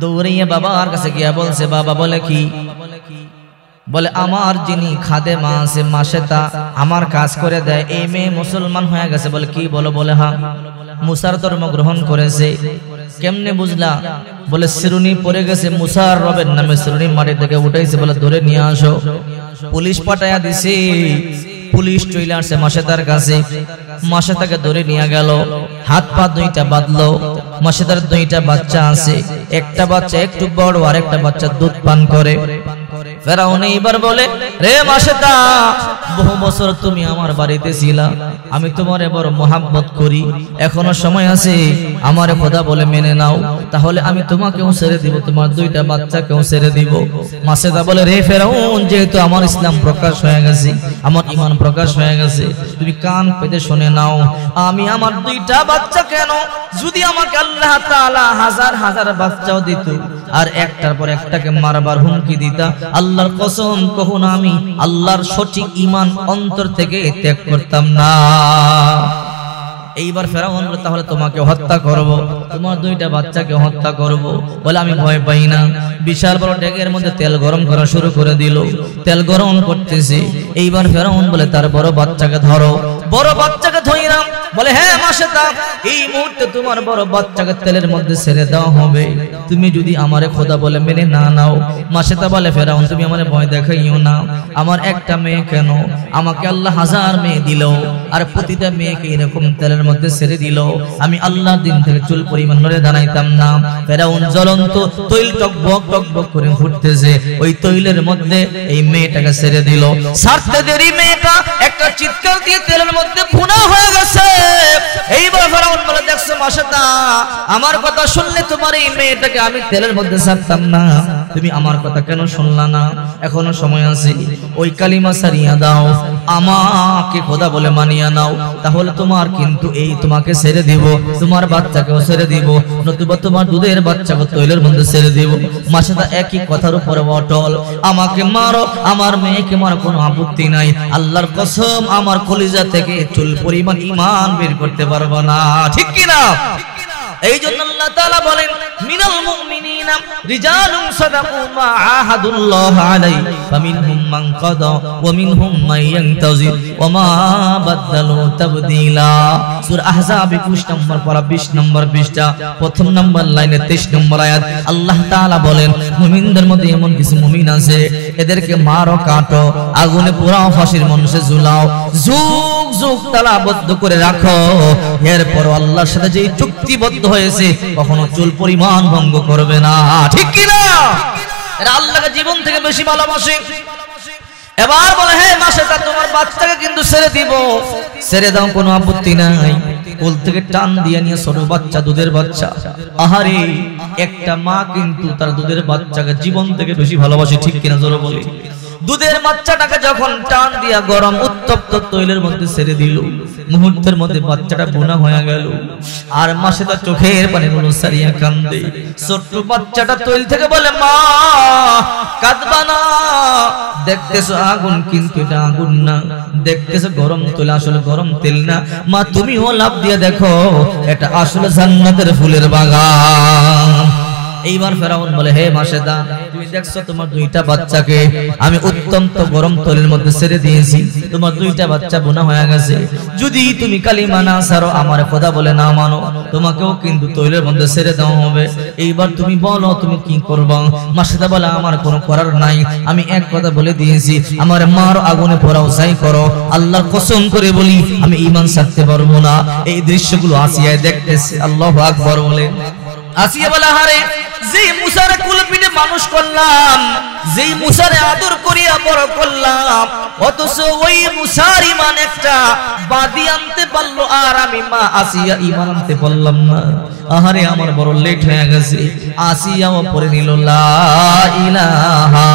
দৌড়িয়ে বাবার কাছে গিয়া বলছে, বাবা বলে কি? বলে আমার যিনি খাদেমা আছে মাশেতা, আমার কাজ করে দেয়, এই মেয়ে মুসলমান হয়ে গেছে। বলে কি বলো? বলে হ্যাঁ, মুসার ধর্ম গ্রহণ করেছে। কেমনে বুঝলা? বলে চিরুনি পড়ে গেছে, মুসার রবের নামে চিরুনি মাটি থেকে উঠাইছে। বলে ধরে নিয়ে আসো। পুলিশ পাঠাইয়া দিছে। পুলিশ চলে আসছে মাশেতার কাছে, মাশেতাকে ধরে নিয়ে গেল, হাত পা দুইটা বাঁধলো। মাশেতার দুইটা বাচ্চা আছে, একটা বাচ্চা একটু বড় আর একটা বাচ্চা দুধ পান করে। ফেরাউন এইবার বলে, রে মাশেতা, বহু বছর তুমি আমার বাড়িতে ছিলা, আমি তোমারে বড় মহব্বত করি, এখনো সময় আছে, আমারে খোদা বলে মেনে নাও, তাহলে আমি তোমাকেও ছেড়ে দিব, তোমার দুইটা বাচ্চাকেও ছেড়ে দিব। মাশেতা বলে, রে ফেরাউন, যেহেতু আমার ইসলাম প্রকাশ হয়ে গেছে, আমার ঈমান প্রকাশ হয়ে গেছে, তুমি কান পেতে শুনে নাও, আমি আমার দুইটা বাচ্চা কেন, যদি আমাকে আল্লাহ তাআলা হাজার হাজার বাচ্চাও দিত আর একটার পর একটাকে মারবার হুমকি দিতা, আল্লাহর কসম কখনো আমি আল্লাহর সঠিক ঈমান অন্তর থেকে ত্যাগ করতাম না। এইবার ফেরাউন বলে, তাহলে তোমাকে হত্যা করব, তোমার দুইটা বাচ্চাকে হত্যা করব। বলে আমি ভয় পাই না। বিশাল বড় ডেকের মধ্যে তেল গরম করা শুরু করে দিল, তেল গরম করতেছে। এইবার ফেরাউন বলে, তার বড় বাচ্চাকে ধরো। বড় বাচ্চাকে ধইরাম। বলে, হ্যাঁ মাশেতা, এই মুহূর্তে তোমার বড় বাচ্চাকে তেলের মধ্যে ছেড়ে দেওয়া হবে, তুমি যদি আমারে খোদা বলে মেনে না নাও। মাশেতা বলে, ফেরাউন তুমি আমারে ভয় দেখাইও না, আমার একটা মেয়ে কেন, আমাকে আল্লাহ হাজার মেয়ে দিল, আর প্রতিটা মেয়েকে এরকম তেলের মধ্যে ছেড়ে দিল, আমি আল্লাহর দিন থেকে চুল পরিমাণ নড়ে দাঁড়াইতাম না। ফেরাউন জ্বলন্ত তৈল টকবক টকবক করে ফুটতেছে, ওই তৈলের মধ্যে এই মেয়েটাকে ছেড়ে দিল। ছাড়তে দেরি মেয়েটা একটা চিৎকার দিয়ে তেলের মধ্যে ভুনা হয়ে গেছে। এইবার ফেরাউন বলে, দেখছো মাশেতা, আমার কথা শুনলে তোমার এই মেয়েটাকে আমি তেলের মধ্যে ছাড়তাম না, তুমি আমার কথা কেন শুনলা না? এখনো সময় আছে, ওই কালিমা সারিয়া দাও, আমাকে খোদা বলে মানিয়া নাও, তাহলে তোমার কিন্তু এই তোমাকে ছেড়ে দিব, তোমার বাচ্চাকেও ছেড়ে দিব, নতুবা তোমার দুধের বাচ্চাকে তৈলের মধ্যে ছেড়ে দিব। মাসেদা একই কথার উপরে অটল, আমাকে মারো, আমার মেয়েকে মারো, কোনো আপত্তি নাই, আল্লাহর কসম আমার কলিজা থেকে চুল পরিমাণ ঈমান বের করতে পারবো না। ঠিক কি না? এই জন্য আল্লাহ তাআলা বলেন, মিনাল মুমিনিনা রিজালুন সাদাকু মা আহাদুল্লাহ আলাইহি ফামিনহুম মান কাদা ওয়া মিনহুম মান ইয়ানতাজির ওয়া মা বাদদালু তাবদীলা। সূরা আহজাব 21 নম্বর পারা 20 নম্বর পৃষ্ঠা প্রথম নম্বর লাইনে 23 নম্বর আয়াত আল্লাহ তাআলা বলেন, মুমিনদের মধ্যে এমন কিছু মুমিন আছে, এদেরকে মারো, কাটো, আগুনে পোড়াও, ফাঁসির মঞ্চে ঝুলাও, যুগ যুগ তালাবদ্ধ করে রাখো, এরপর আল্লাহর সাথে যে চুক্তিবদ্ধ হয়েছে কখনো চুল পরিমাণ ভঙ্গ করবে না। ঠিক কি না? এরা আল্লাহকে জীবন থেকে বেশি ভালোবাসে। এবার বলে, হে মাসেদা, তোমার বাচ্চাকে কিন্তু ছেড়ে দিব, ছেড়ে দাও, কোনো আপত্তি নাই। কোল থেকে টান দিয়ে নিয়ে ছোট বাচ্চা, দুধের বাচ্চা, আহারে একটা মা কিন্তু তার দুধের বাচ্চাকে জীবন থেকে বেশি ভালোবাসে। ঠিক কিনা জোরে বলি? দুধের বাচ্চাটাকে যখন টান দিয়া গরম উত্তপ্ত তৈলের মধ্যে ছেড়ে দিল, মুহূর্তের মধ্যে বাচ্চাটা বোনা হয়ে গেল। আর মাসেদা চোখের পানিগুলো সারিয়া কান্দে। ছোট্ট বাচ্চাটা তৈল থেকে বলে, মা কাঁদবা না, দেখতেছো আগুন, কিন্তু এটা আগুন না, দেখতেছো গরম তৈল, আসলে গরম তেল না, মা তুমিও লাভ দিয়ে দেখো, এটা আসলে জান্নাতের ফুলের বাগান। এইবার ফেরাউন বলে, হে মাসেদা, তুমি দেখছো তোমার দুইটা বাচ্চাকে আমি অত্যন্ত গরম তৈলের মধ্যে ছেড়ে দিয়েছি, তোমার দুইটা বাচ্চা বোনা হয়ে গেছে, যদি তুমি কালিমা না ছাড়ো, আমার খোদা বলে না মানো, তোমাকেও কিন্তু তৈলের মধ্যে ছেড়ে দেওয়া হবে। এইবার তুমি বলো তুমি কি করবা? মাসেদা বলে, আমার কোনো করার নাই, আমি এক কথা বলে দিয়েছি, আমার মারো, আগুনে পোড়াও, যাই করো, আল্লাহর কসম করে বলি আমি ঈমান ছাড়তে পারবো না। এই দৃশ্যগুলো আসিয়া দেখতেছে। আল্লাহু আকবার বলে। আসিয়া বলে, হারে যেই মুসারে কুলপিনে মানুষ করলাম, যেই মুসারে আদর করিয়া বড় করলাম, অথচ ওই মুসার ঈমান একটা বাদি আনতে পারলো, আর আমি মা আসিয়া ঈমান আনতে পারলাম না। আহারে আমার বড় লেট হয়ে গেছে। আসিয়াও পড়ে নিল লা ইলাহা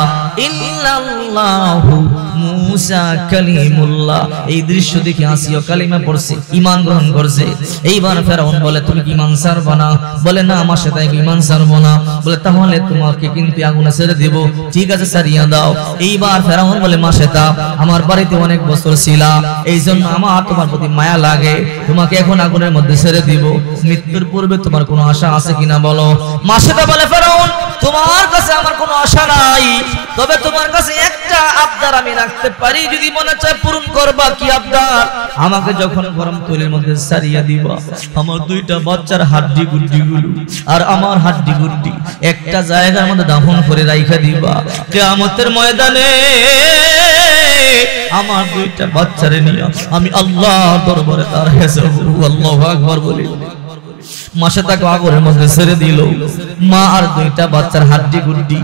ইল্লাল্লাহু মুসা কালিমুল্লাহ। এই দৃশ্য দেখে আসিয়া কালিমা পড়ছে, ঈমান গ্রহণ করছে। এইবার ফেরাউন বলে, তুমি কি ঈমান ছাড়বা না? বলে, না, আমার সাথে ঈমান ছাড়বো না। বলে, তাহলে তোমাকে কিন্তু আগুনে ছেড়ে দেব। ঠিক আছে, ছাড়িয়া দাও। এইবার ফেরাউন বলে, মাসেদা, আমার বাড়িতে অনেক বছর ছিলা, এই জন্য আমার তোমার প্রতি মায়া লাগে, তোমাকে এখন আগুনের মধ্যে ছেড়ে দিব, মৃত্যুর পূর্বে তোমার কোনো আশা আছে কিনা বলো। মাসেদা বলে, ফেরাউন, তোমার কাছে আমার কোনো আশা নাই, তবে তোমার কাছে একটা আবদার আমি রাখতে পারি, যদি মনে চায় পূরণ করবা। কি আবদার? আমাকে যখন গরম তৈলের মধ্যে ছাড়িয়া দিবা, আমার দুইটা বাচ্চার হাড্ডি গুড্ডি গুলো আর আমার হাড্ডি গুড্ডি একটা জায়গার মধ্যে দাফন করে রাইখা দিবা। কিয়ামতের ময়দানে আমার দুইটা বাচ্চারে নিয়ে আমি আল্লাহর দরবারে দাঁড়ায় যাব। আল্লাহু আকবার বলি। মাসেদাকে আগুনের মধ্যে ছেড়ে দিল। মা আর দুইটা বাচ্চার হাড্ডি গুড্ডি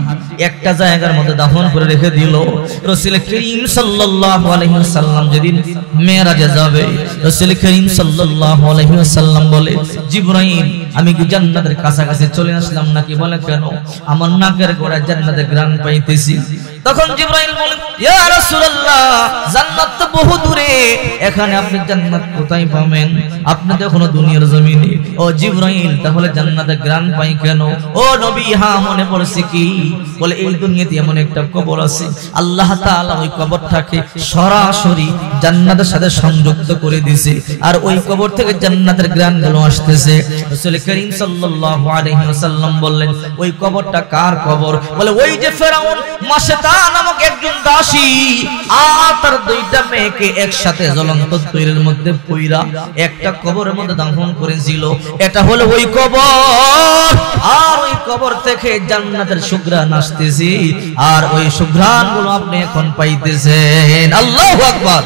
একটা জায়গার মধ্যে দাফন করে রেখে দিল। রাসূল করিম সাল্লাল্লাহু আলাইহি ওয়াসাল্লাম যেদিন মেরাজে যাবে, রাসূল করিম সাল্লাল্লাহু আলাইহি ওয়াসাল্লাম বলে, জিবরাইল, আমি কি জান্নাতের কাছাকাছি চলে আসলাম নাকি? বলে, কেন? আমার নাকের গোড়ায় জান্নাতের ঘ্রাণ পাইতেছি। তখন জিবরাইল বলে, ইয়া রাসূলুল্লাহ, জান্নাত তো বহু দূরে, এখানে আপনি জান্নাত কোথায় পাবেন? আপনি তো এখনো দুনিয়ার জমিনে। ও জিবরাইল, তাহলে জান্নাতের ঘ্রাণ পাই কেন? ও নবী, হ্যাঁ মনে পড়ছে। কি? বলে, এই দুনিয়াতে এমন একটা কবর আছে, আল্লাহ তাআলা ওই কবরটাকে সরাসরি জান্নাতের সাথে সংযুক্ত করে দিয়েছে, আর ওই কবর থেকে জান্নাতের ঘ্রাণগুলো আসতেছে। রাসূল করিম সাল্লাল্লাহু আলাইহি ওয়াসাল্লাম বললেন, ওই কবরটা কার কবর? বলে, ওই যে ফেরাউন মাসেদা নামক একজন দাসী আর তার দুইটা মেয়েকে একসাথে জ্বলন্ত তৈলের মধ্যে পইরা একটা কবরের মধ্যে দাফন করেছিল, এটা হলো ওই কবর। আর ওই কবর থেকে জান্নাতের সুঘ্রাণ আসতেছে, আর ওই সুঘ্রাণগুলো আপনি এখন পাইতেছেন। আল্লাহু আকবার।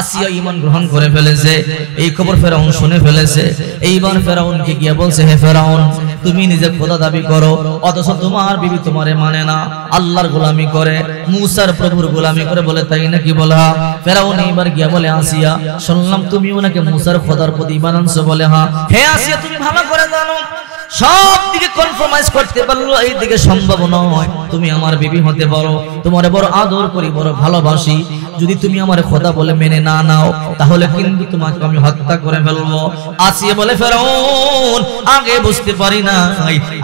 আসিয়া ঈমান গ্রহণ করে ফেলেছে, এই খবর ফেরাউন শুনে ফেলেছে। এইবার ফেরাউনকে গিয়ে বলছে, হে ফেরাউন, তুমি নিজে খোদা দাবি করো, অথচ তোমার বিবি তোমারে মানে না, আল্লাহর গোলামি করে, মুসার প্রভুর গোলামি করে। বলে, তাই নাকি? বলা। ফেরাউন এইবার গিয়ে বলে, আসিয়া, শুনলাম তুমি ওনাকে মুসার খোদার প্রতি ঈমান আনছো। বলে, হ্যাঁ। হে আসিয়া, তুমি ভালো করে জানো সব দিকে কনফার্মাইজ করতে পারলো, এই দিকে সম্ভব নয়। তুমি আমার বিবি হতে পারো, তোমারে বড় আদর করি, বড় ভালোবাসি, যদি তুমি আমার খোদা বলে মেনে না নাও তাহলে কিন্তু তোমাকে আমি হত্যা করে ফেলবো। আসিয়া বলে ফেরাউন আগে বুঝতে পারি না,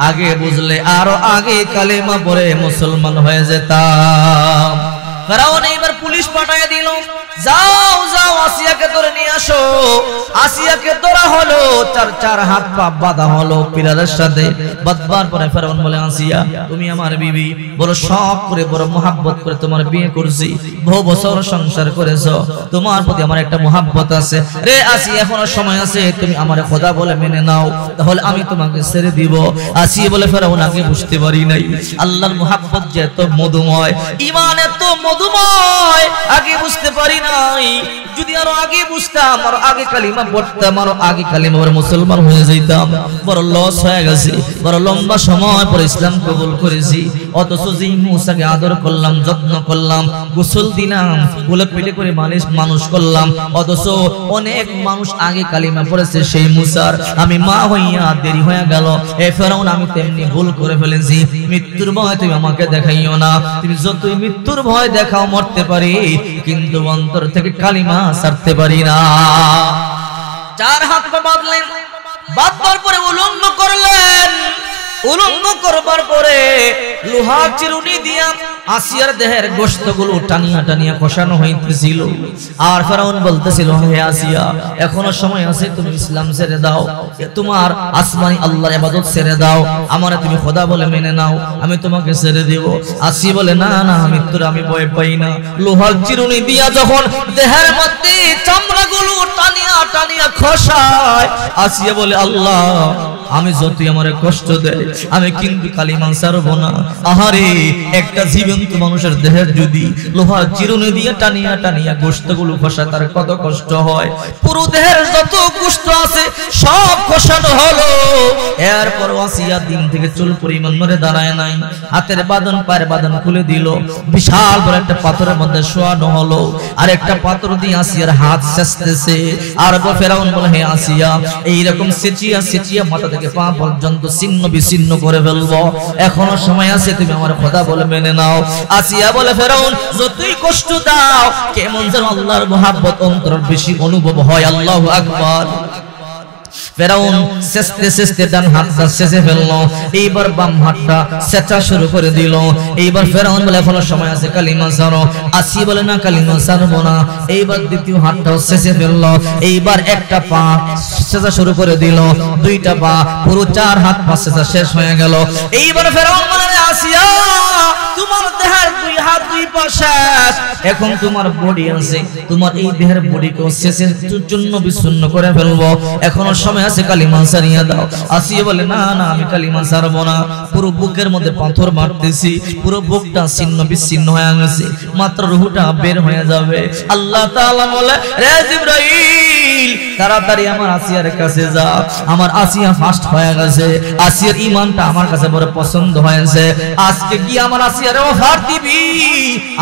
আগে বুঝলে আরো আগে কালেমা পড়ে মুসলমান হয়ে যেতাম। ফেরাউন এবার পুলিশ পাঠিয়ে দিল, যাও যাও আসিয়াকে ধরে নিয়ে আসো। আসিয়াকে ধরা হলো, চার হাত পা বাঁধা হলো পিলারের সাথে। বাঁধবার পরে ফেরাউন বলে, আসিয়া তুমি আমার বিবি, বড় শখ করে বড় মোহাব্বত করে তোমার বিয়ে করছি, বহু বছর সংসার করেছো, তোমার প্রতি আমার একটা মোহাব্বত আছে রে আসিয়া, এখনো সময় আছে, তুমি আমার খোদা বলে মেনে নাও, তাহলে আমি তোমাকে ছেড়ে দিব। আসিয়া বলে ফেরাউন আগে বুঝতে পারি নাই আল্লাহর মোহাব্বত যে এত মধুময়, ঈমান এত মধুময়, আগে বুঝতে পারি নাই। যদি আরো আগে বুঝতাম, আরো আগে কালিমা পড়তাম, আরো আগে কালিমা পড়ে মুসলমান হয়ে যেতাম। বড় লস হয়ে গেছে, বড় লম্বা সময় পরে ইসলাম কবুল করেছি, অথচ যে মুসাকে আদর করলাম, যত্ন করলাম, গোসল দিলাম, কোলে পেটে করে মানুষ করলাম, অথচ অনেক মানুষ আগে কালিমা পড়েছে, সেই মুসার আমি মা হইয়া দেরি হয়ে গেল। এ ফেরাউন আমি তেমনি ভুল করে ফেলেছি, মৃত্যুর ভয় তুমি আমাকে দেখাইও না, তুমি যতই মৃত্যুর ভয় দেখাও মরতে পারি, কিন্তু অন্তর থেকে কালিমা ছাড়তে পারি না। চার হাত পা বাঁধলেন, বাঁধবার পরে উলঙ্গ করলেন, উলঙ্গ করবার পরে লোহার চিরুনি দিয়া আসিয়ার দেহের গোশতগুলো টানিয়া টানিয়া কষানো হইতেছিল। আর ফেরাউন বলতেছিল, হে আসিয়া এখনো সময় আছে, তুমি ইসলাম ছেড়ে দাও, তোমার আসমানি আল্লাহর ইবাদত ছেড়ে দাও, আমারে তুমি খোদা বলে মেনে নাও, আমি তোমাকে ছেড়ে দেব। আসিয়া বলে, না না মৃত্যুর আমি ভয় পাই না। লোহার চিরুনি দিয়া যখন দেহের মধ্যে চামড়াগুলো টানিয়া টানিয়া খসায়, আসিয়া বলে, আল্লাহ আমি যতই আমার কষ্ট দেয় আমি কিন্তু কালিমা ছাড়বো না। আহারে একটা জীবন্ত মানুষের দেহের যদি লোহার চিরুনি দিয়ে টানিয়া টানিয়া গোশতগুলো খসা, তার কত কষ্ট হয়। পুরো দেহের যত গোশত আছে সব খসানো হলো। এরপর আসিয়া দিন থেকে চুল পরিমাণ নড়ে দাঁড়ায় নাই, হাতের বাঁধন পায়ের বাঁধন খুলে দিল, বিশাল বড় একটা পাথরের মধ্যে শোয়ানো হলো, আর একটা পাথর দিয়ে আসিয়ার হাত ছেঁচতেছে। আর ফেরাউন বলে, হে আসিয়া এইরকম সেচিয়া সেচিয়া মাথা থেকে পা পর্যন্ত ছিন্ন বিচ্ছিন্ন করে ফেলবো, এখনো সময় আছে, তুমি আমার খোদা বলে মেনে নাও। আসিয়া বলে, ফেরাউন যতই কষ্ট দাও কেমন যেন আল্লাহর মোহাব্বত অন্তর বেশি অনুভব হয়। আল্লাহু আকবার। ফেরাউন সেচতে সেচতে ডান হাতটা সেচে ফেললো, এইবার বাম হাতটা সেচা শুরু করে দিল। এইবার ফেরাউন বলে, এখনো সময় আছে, কালিমা ছাড়ো। আসিয়া বলে, না কালিমা ছাড়বো না। এইবার দ্বিতীয় হাতটাও সেচে ফেললো, এইবার একটা পা সেচা শুরু করে দিল, দুইটা পা, পুরো চার হাত পা সেচা শেষ হয়ে গেল। এইবার ফেরাউন বলে, আসিয়া তোমার দেহের দুই হাত দুই পা শেষ, এখন তোমার বডি আছে, তোমার এই দেহের বডিকে শেষের চূর্ণ বিচ্ছিন্ন করে ফেলবো, এখনো সময় আছে, কালিমা ছাড়িয়ে দাও। আসিয়া বলে, না না আমি কালিমা ছাড়বো না, পুরো বুকের মধ্যে পাথর মারতেছি, পুরো বুকটা ছিন্ন বিচ্ছিন্ন হয়ে গেছে, মাত্র রুহটা বের হয়ে যাবে। আল্লাহ তাআলা বলে, রে জিবরাইল তাড়াতাড়ি আমার আসিয়ার কাছে যা, আমার আসিয়া ফাস্ট হয়ে গেছে, আসিয়ার ঈমানটা আমার কাছে বড় পছন্দ হয়েছে, আজকে কি আমার আসিয়ার অফার দিবি?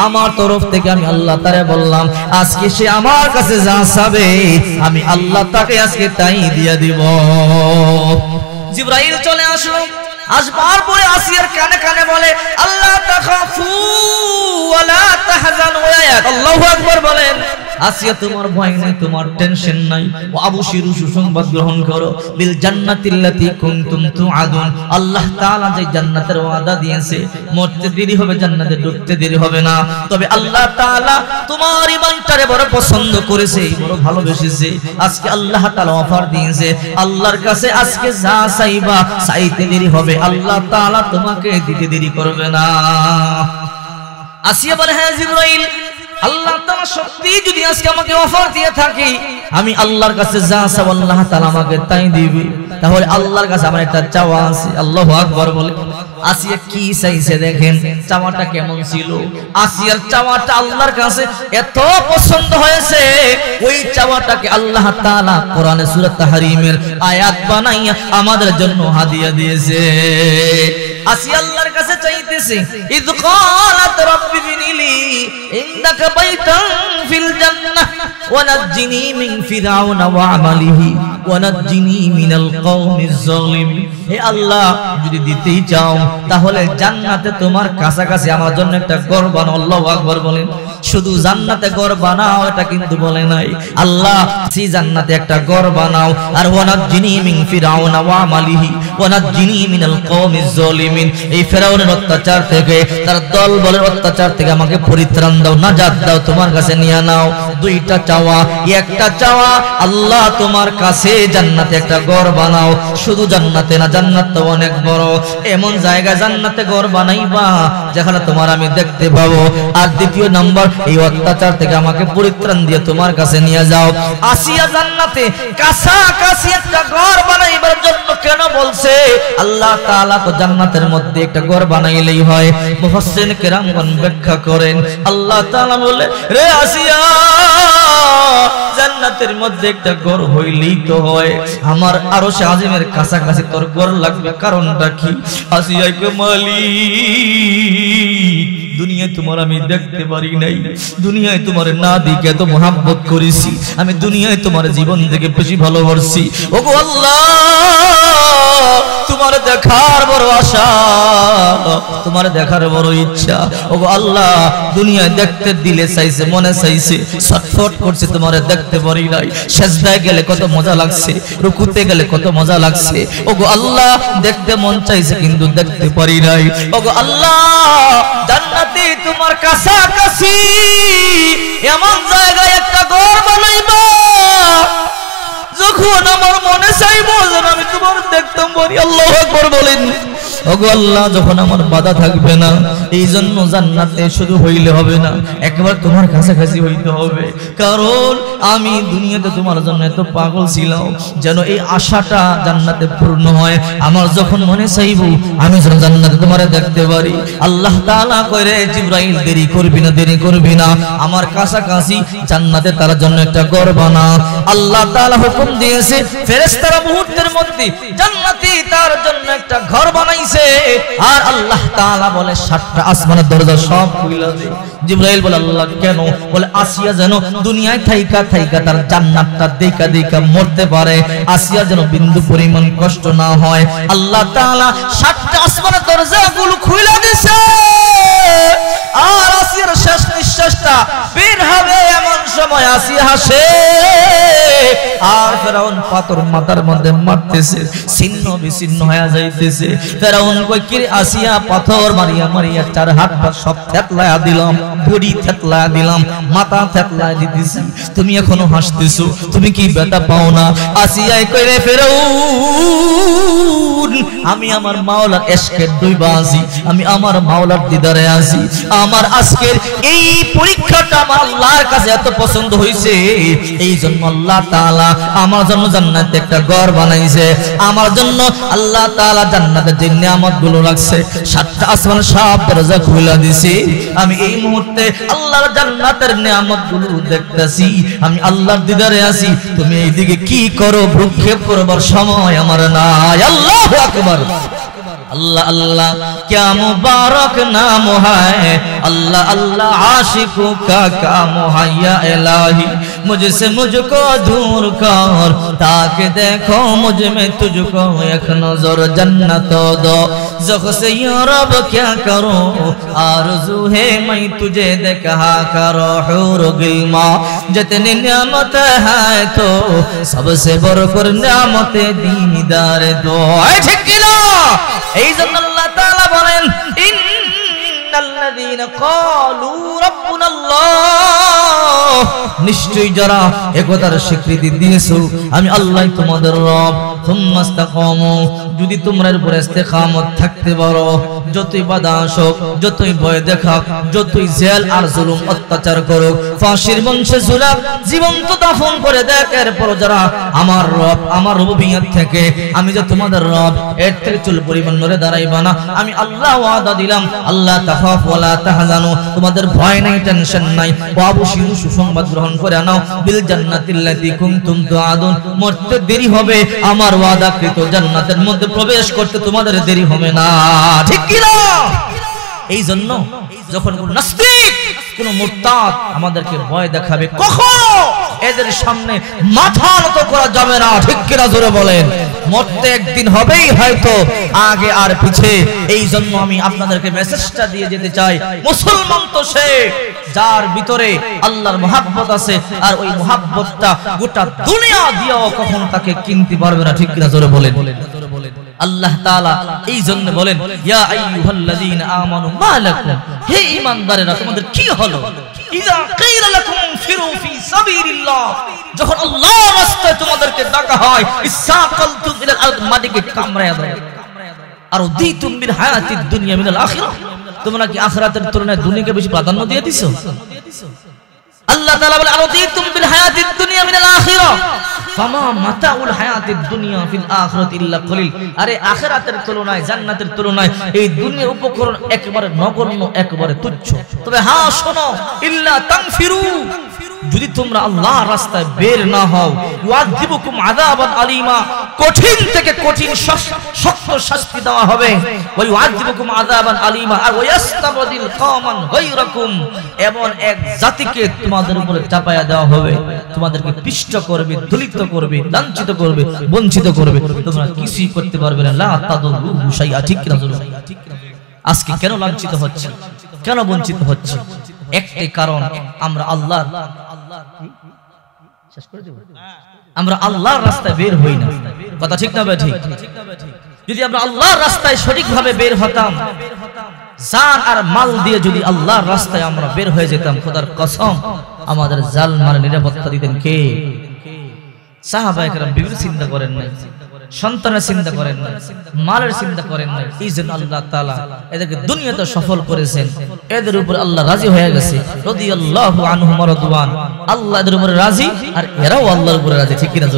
আমার তরফ থেকে আমি আল্লাহ তারে বললাম, আজকে সে আমার কাছে যা চাবে আমি আল্লাহ তাকে আজকে তাই দিয়ে দিব। জিবরাইল চলে আসলো, আসবার পরে আসিয়ার কানে কানে বলে, আল্লাহ তাখাফু ওয়ালা তাহজানু। আল্লাহু আকবার বলেন। আসিয়া তোমার ভয় নাই, তোমার টেনশন নাই, ও আবশিরু সুসংবাদ গ্রহণ করো, বিল জান্নাতিল্লাতী কুনতুম তুআদুন। আল্লাহ তাআলা যে জান্নাতের ওয়াদা দিয়েছে, মরতে দেরি হবে, জান্নাতে ঢুকতে দেরি হবে না। তবে আল্লাহ তাআলা তোমার ঈমানটারে বড় পছন্দ করেছে, বড় ভালোবেসেছে। আজকে আল্লাহ তাআলা অফার দিয়েছে, আল্লাহর কাছে আজকে যা চাইবা চাইতে দেরি হবে, আল্লাহ তাআলা তোমাকে দিতে দেরি করবে না। আসিয়া বলে, হ্যাঁ জিবরাইল, আল্লাহ তাআলা সত্যি যদি আজকে আমাকে অফার দিয়ে থাকি, আমি আল্লাহর কাছে যা চাই আল্লাহ তাআলা আমাকে তাই দিবে। তাহলে আল্লাহর কাছে আমার একটা চাওয়া আছে। আল্লাহু আকবার বলে। আসিয়া কি চাইছে দেখেন, চাওয়াটা কেমন ছিল। আসিয়ার চাওয়াটা আল্লাহর কাছে এত পছন্দ হয়েছে, ওই চাওয়াটাকে আল্লাহ তাআলা কোরআনে সূরা তাহরিমের আয়াত বানাইয়া আমাদের জন্য হাদিয়া দিয়েছে। আসিয়া আল্লাহর কাছে চাইতেছে, ইয ক্বালাত রাব্বি বিনিলি ইনদাকা বাইতান ফিল জান্নাহ ওয়া নাজ্জিনি মিন ফিরআউনা ওয়া আমালিহি ওয়া নাজ্জিনি মিনাল কওমিজ জালিমিন। হে আল্লাহ, যদি দিতেই চাও তাহলে জান্নাতে তোমার কাছাকাছি আমার জন্য একটা ঘর বানাও। আল্লাহু আকবার বলেন। শুধু জান্নাতে ঘর বানাও এটা কিন্তু বলে নাই, আল্লাহ সেই জান্নাতে একটা ঘর বানাও, আর ওয়ানাজ্জিনি মিন ফিরআউনা ওয়া আমালিহি ওয়ানাজ্জিনি মিনাল কওমিজ জালিমিন। এই ফিরআউনের অত্যাচার থেকে, তার দল বলের অত্যাচার থেকে আমাকে পরিত্রাণ দাও, নাজাত দাও, তোমার কাছে নিয়ে নাও। দুইটা চাওয়া, একটা চাওয়া আল্লাহ তোমার কাছে জান্নাতে একটা ঘর বানাও। শুধু জান্নাতে না, জান্নাত তো অনেক বড়, এমন জায়গা জান্নাতে ঘর বানাইবা যেখানে তোমার আমি দেখতে পাবো। আর দ্বিতীয় নাম্বার, এই অত্যাচার থেকে আমাকে পরিত্রাণ দিয়ে তোমার কাছে নিয়ে যাও। আসিয়া জান্নাতে কাছাকাছি একটা ঘর বানাইবার জন্য কেন বলছে? আল্লাহ তাআলা তো জান্নাতের মধ্যে একটা ঘর বানাইলেই হয়। মুফাসসিরিন কেরামগণ ব্যাখ্যা করেন, আল্লাহ তাআলা বলে, রে আসিয়া, জান্নাতের মধ্যে একটা ঘর হইলেই তো হয়, আমার আরশে আজিমের কাছাকাছি তোর ঘর লাগবে। কারণটা কি? আসিয়া কে মালিক, দুনিয়ায় তোমার আমি দেখতে পারি নাই, দুনিয়ায় তোমার না দেখে এত মোহাব্বত করেছি, আমি দুনিয়ায় তোমার জীবন থেকে বেশি ভালোবাসি। ওগো আল্লাহ, তোমার দেখার বড় আশা, তোমার দেখার বড় ইচ্ছা। ওগো আল্লাহ, দুনিয়ায় দেখতে দিলে চাইছে, মনে চাইছে, ছটফট করছে, তোমার দেখতে পারি নাই। সেজদায় গেলে কত মজা লাগছে, রুকুতে গেলে কত মজা লাগছে। ওগো আল্লাহ, দেখতে মন চাইছে কিন্তু দেখতে পারি নাই। ওগো আল্লাহ, জান্নাতে তোমার কাছাকাছি এমন জায়গায় একটা ঘর বানাইবা যখন আমার মনে চাইবো যেন আমি তোমার দেখতাম পারি। আল্লাহু আকবার বলেন। ওগো আল্লাহ, যখন আমার বাধা থাকবে না, এই জন্য জান্নাতে শুধু হইলে হবে না, একবার তোমার কাছাকাছি হইতে হবে। কারণ আমি দুনিয়াতে তোমার জন্য এত পাগল ছিলাম যেন এই আশাটা জান্নাতে পূর্ণ হয়। আমার যখন মনে চাইবো আমি যেন জান্নাতে তোমারে দেখতে পারি। আল্লাহ তাআলা কইরে, জিবরাইল দেরি করবি না, দেরি করবি না, আমার কাছাকাছি জান্নাতে তার জন্য একটা ঘর বানা। আল্লাহ তাআলা হুকুম দিয়েছে, ফেরেশতারা মুহূর্তের মধ্যে জান্নাতে তার জন্য একটা ঘর বানাইছে। আর আল্লাহ তাআলা বলে, 7টা আসমানের দরজা সব খুলে দে। জিবরাইল বলে, আল্লাহ কেন? বলে, আসিয়া যেন দুনিয়ায় থাইকা থাইকা তার জান্নাতটা দেখা দেখা মরতে পারে, আসিয়া যেন বিন্দু পরিমাণ কষ্ট না হয়। আল্লাহ তাআলা 7টা আসমানের দরজাগুলো খুলে দিয়েছে। আর আসিয়ার শেষ নিঃশ্বাসটা বের হবে এমন সময় আসিয়া হাসে, আর ফেরাউন পাথর মাথার মধ্যে মারতেছে, ছিন্ন বিচ্ছিন্ন হয়ে যাইতেছে। ফেরাউন কই, কি আসিয়া, পাথর মারিয়া মারিয়া 4 হাত পা সব থেতলায়া দিলাম, বডি থেতলায়া দিলাম, মাথা থেতলায়া দিতেছি, তুমি এখনো হাসতেছো, তুমি কি ব্যথা পাও না? আসিয়া কই, রে ফেরাউন, আমি আমার মাওলার ইশকের ডুইবা আছি, আমি আমার মাওলার দিদারে আছি। আমার আজকের এই পরীক্ষাটা আমার আল্লাহর কাছে এত পছন্দ হইছে, এই জন্য আল্লাহ তাআলা আমার জন্য জান্নাতে একটা ঘর বানাইছে। আমার জন্য আল্লাহ তাআলা জান্নাতে যে নিয়ামতগুলো রাখছে, 7টা আসমান সব দরজা খুলে দিয়েছে। আমি এই মুহূর্তে আল্লাহর জান্নাতের নিয়ামতগুলো দেখতেছি, আমি আল্লাহর দিদারে আছি। তুমি এইদিকে কি করো? ভ্রুক্ষেপ করবার সময় আমার নাই। আল্লাহু আকবার। अल्लाह अल्लाह क्या मुबारक नाम है, अल्लाह अल्लाह आशिकों का काम है। या इलाही मुझसे मुझको दूर कर, ताकि देखो मुझ में तुझको एक नजर जन्नत दो। ज़ख से या रब क्या करो, आरज़ू है मैं तुझे देखा करो। हूर गिल्मा जितनी नियामत है तो सबसे बढ़कर नियामत दीदार दो। ठीक किला এই জন্য আল্লাহ তাআলা বলেন, ইন্নাল্লাযীনা ক্বালু রাব্বুনাল্লাহ, নিশ্চয়ই যারা একতার স্বীকৃতি দিয়েছো আমি আল্লাহ তোমাদের রব, সুম্মা ইসতাকামু, যদি তোমরা এর উপর ইস্তেকামত থাকতে পারো, যতই বাধা আসুক, যতই ভয় দেখাক, যতই জেল আর জুলুম অত্যাচার করুক, ফাঁসির মঞ্চে ঝুলাক, জীবন্ত দাফন করে দেখ, এরপর যারা আমার রব, আমার রুবুবিয়ত থেকে আমি যে তোমাদের রব, এর থেকে চুল পরিমাণ নড়ে দাঁড়াইবা না। আমি আল্লাহ ওয়াদা দিলাম, আল্লাহ তাখাফু ওয়ালা তাহজানু, তোমাদের ভয় নাই, টেনশন নাই। ওয়াবশিরু, সুসংবাদ গ্রহণ করে নাও, বিল জান্নাতিল্লাতী কুনতুম তুআদুন, মরতে দেরি হবে, আমার ওয়াদাকৃত জান্নাতের মধ্যে প্রবেশ করতে তোমাদের দেরি হবে না, ঠিক কি না? এই জন্য যখন কোন নাস্তিক কোন মুরতাদ আমাদেরকে ভয় দেখাবে, কখনো এদের সামনে মাথা নত করা যাবে না, ঠিক কি না? জোরে বলেন। মরতে একদিন হবেই হয়তো, আগে আর পিছে। এই জন্য আমি আপনাদেরকে মেসেজটা দিয়ে যেতে চাই, মুসলমান তো সে যার ভিতরে আল্লাহর মহব্বত আছে, আর ওই মহব্বতটা গোটা দুনিয়া দিয়েও কখনো তাকে কিনতে পারবে না, ঠিক কি না? জোরে বলেন। আল্লাহ তাআলা এই জন্য বলেন, ইয়া আইয়ুহাল্লাযীনা আমানু মা লাকুম, হে ঈমানদারেরা তোমাদের কি হলো, ইযা কিলা লাকুম ফিরু ফি সাবিলিল্লাহ, যখন আল্লাহর রাস্তায় তোমাদেরকে ডাকা হয়, ইসাকালতুম ইলাল আরদ, মাটিকে কামড়ায়া দাও, আর উদিতুম বিল হায়াতিদ দুনিয়া মিনাল আখিরাহ, তোমরা কি আখিরাতের তুলনায় দুনিয়াকে বেশি প্রাধান্য দিয়ে দিছো? আল্লাহ তাআলা বলে, আর উদিতুম বিল হায়াতিদ দুনিয়া মিনাল আখিরাহ ফামা মাতাউল হায়াতিদ দুনিয়া ফিল আখিরাতি ইল্লা কলিল। আরে আখিরাতের তুলনায়, জান্নাতের তুলনায় এই দুনিয়ার উপকরণ একেবারে নগণ্য, একেবারে তুচ্ছ। তবে হ্যাঁ শোনো, ইল্লা তানফিরু, যদি তোমরা আল্লাহর রাস্তায় বের না হও, ইউআযিবুকুম আযাবান আলীমা, কঠিন থেকে কঠিন শক্ত শাস্তি দেওয়া হবে, ওয়া ইউআযিবুকুম আযাবান আলীমা, আর ওয়াস্তাবদিল কওমান গায়রাকুম, এমন এক জাতিকে তোমাদের উপরে চাপায়া দেওয়া হবে, তোমাদেরকে পিষ্ট করবে, দলিত করবে, লাঞ্ছিত করবে, বঞ্চিত করবে, তোমরা কিছুই করতে পারবে না। লা তাদুরুহু শাইআ, ঠিক কি না? আজকে কেন লাঞ্ছিত হচ্ছে, কেন বঞ্চিত হচ্ছে? একটাই কারণ, আমরা আল্লাহর রাস্তায় বের হই না। কথা ঠিক না? ঠিক। যদি আমরা আল্লাহর রাস্তায় সঠিকভাবে বের হতাম, জান আর মাল দিয়ে যদি আল্লাহর রাস্তায় আমরা বের হয়ে যেতাম, খোদার কসম আমাদের জাল মাল নিরাপত্তা দিতেন কে? সাহাবায়ে কেরাম বিভিন্ন চিন্তা করেন নাই, সন্তানের চিন্তা করেন নাই, মালের চিন্তা করেন নাই। এই জন্য আল্লাহ তাআলা এদেরকে দুনিয়াতে সফল করেছেন, এদের উপর আল্লাহ রাজি হয়ে গেছে। রাদিয়াল্লাহু আনহুম ওয়া রাদওয়ান, আল্লাহ এদের উপরে রাজি আর এরাও আল্লাহর উপরে রাজি, ঠিক কি না?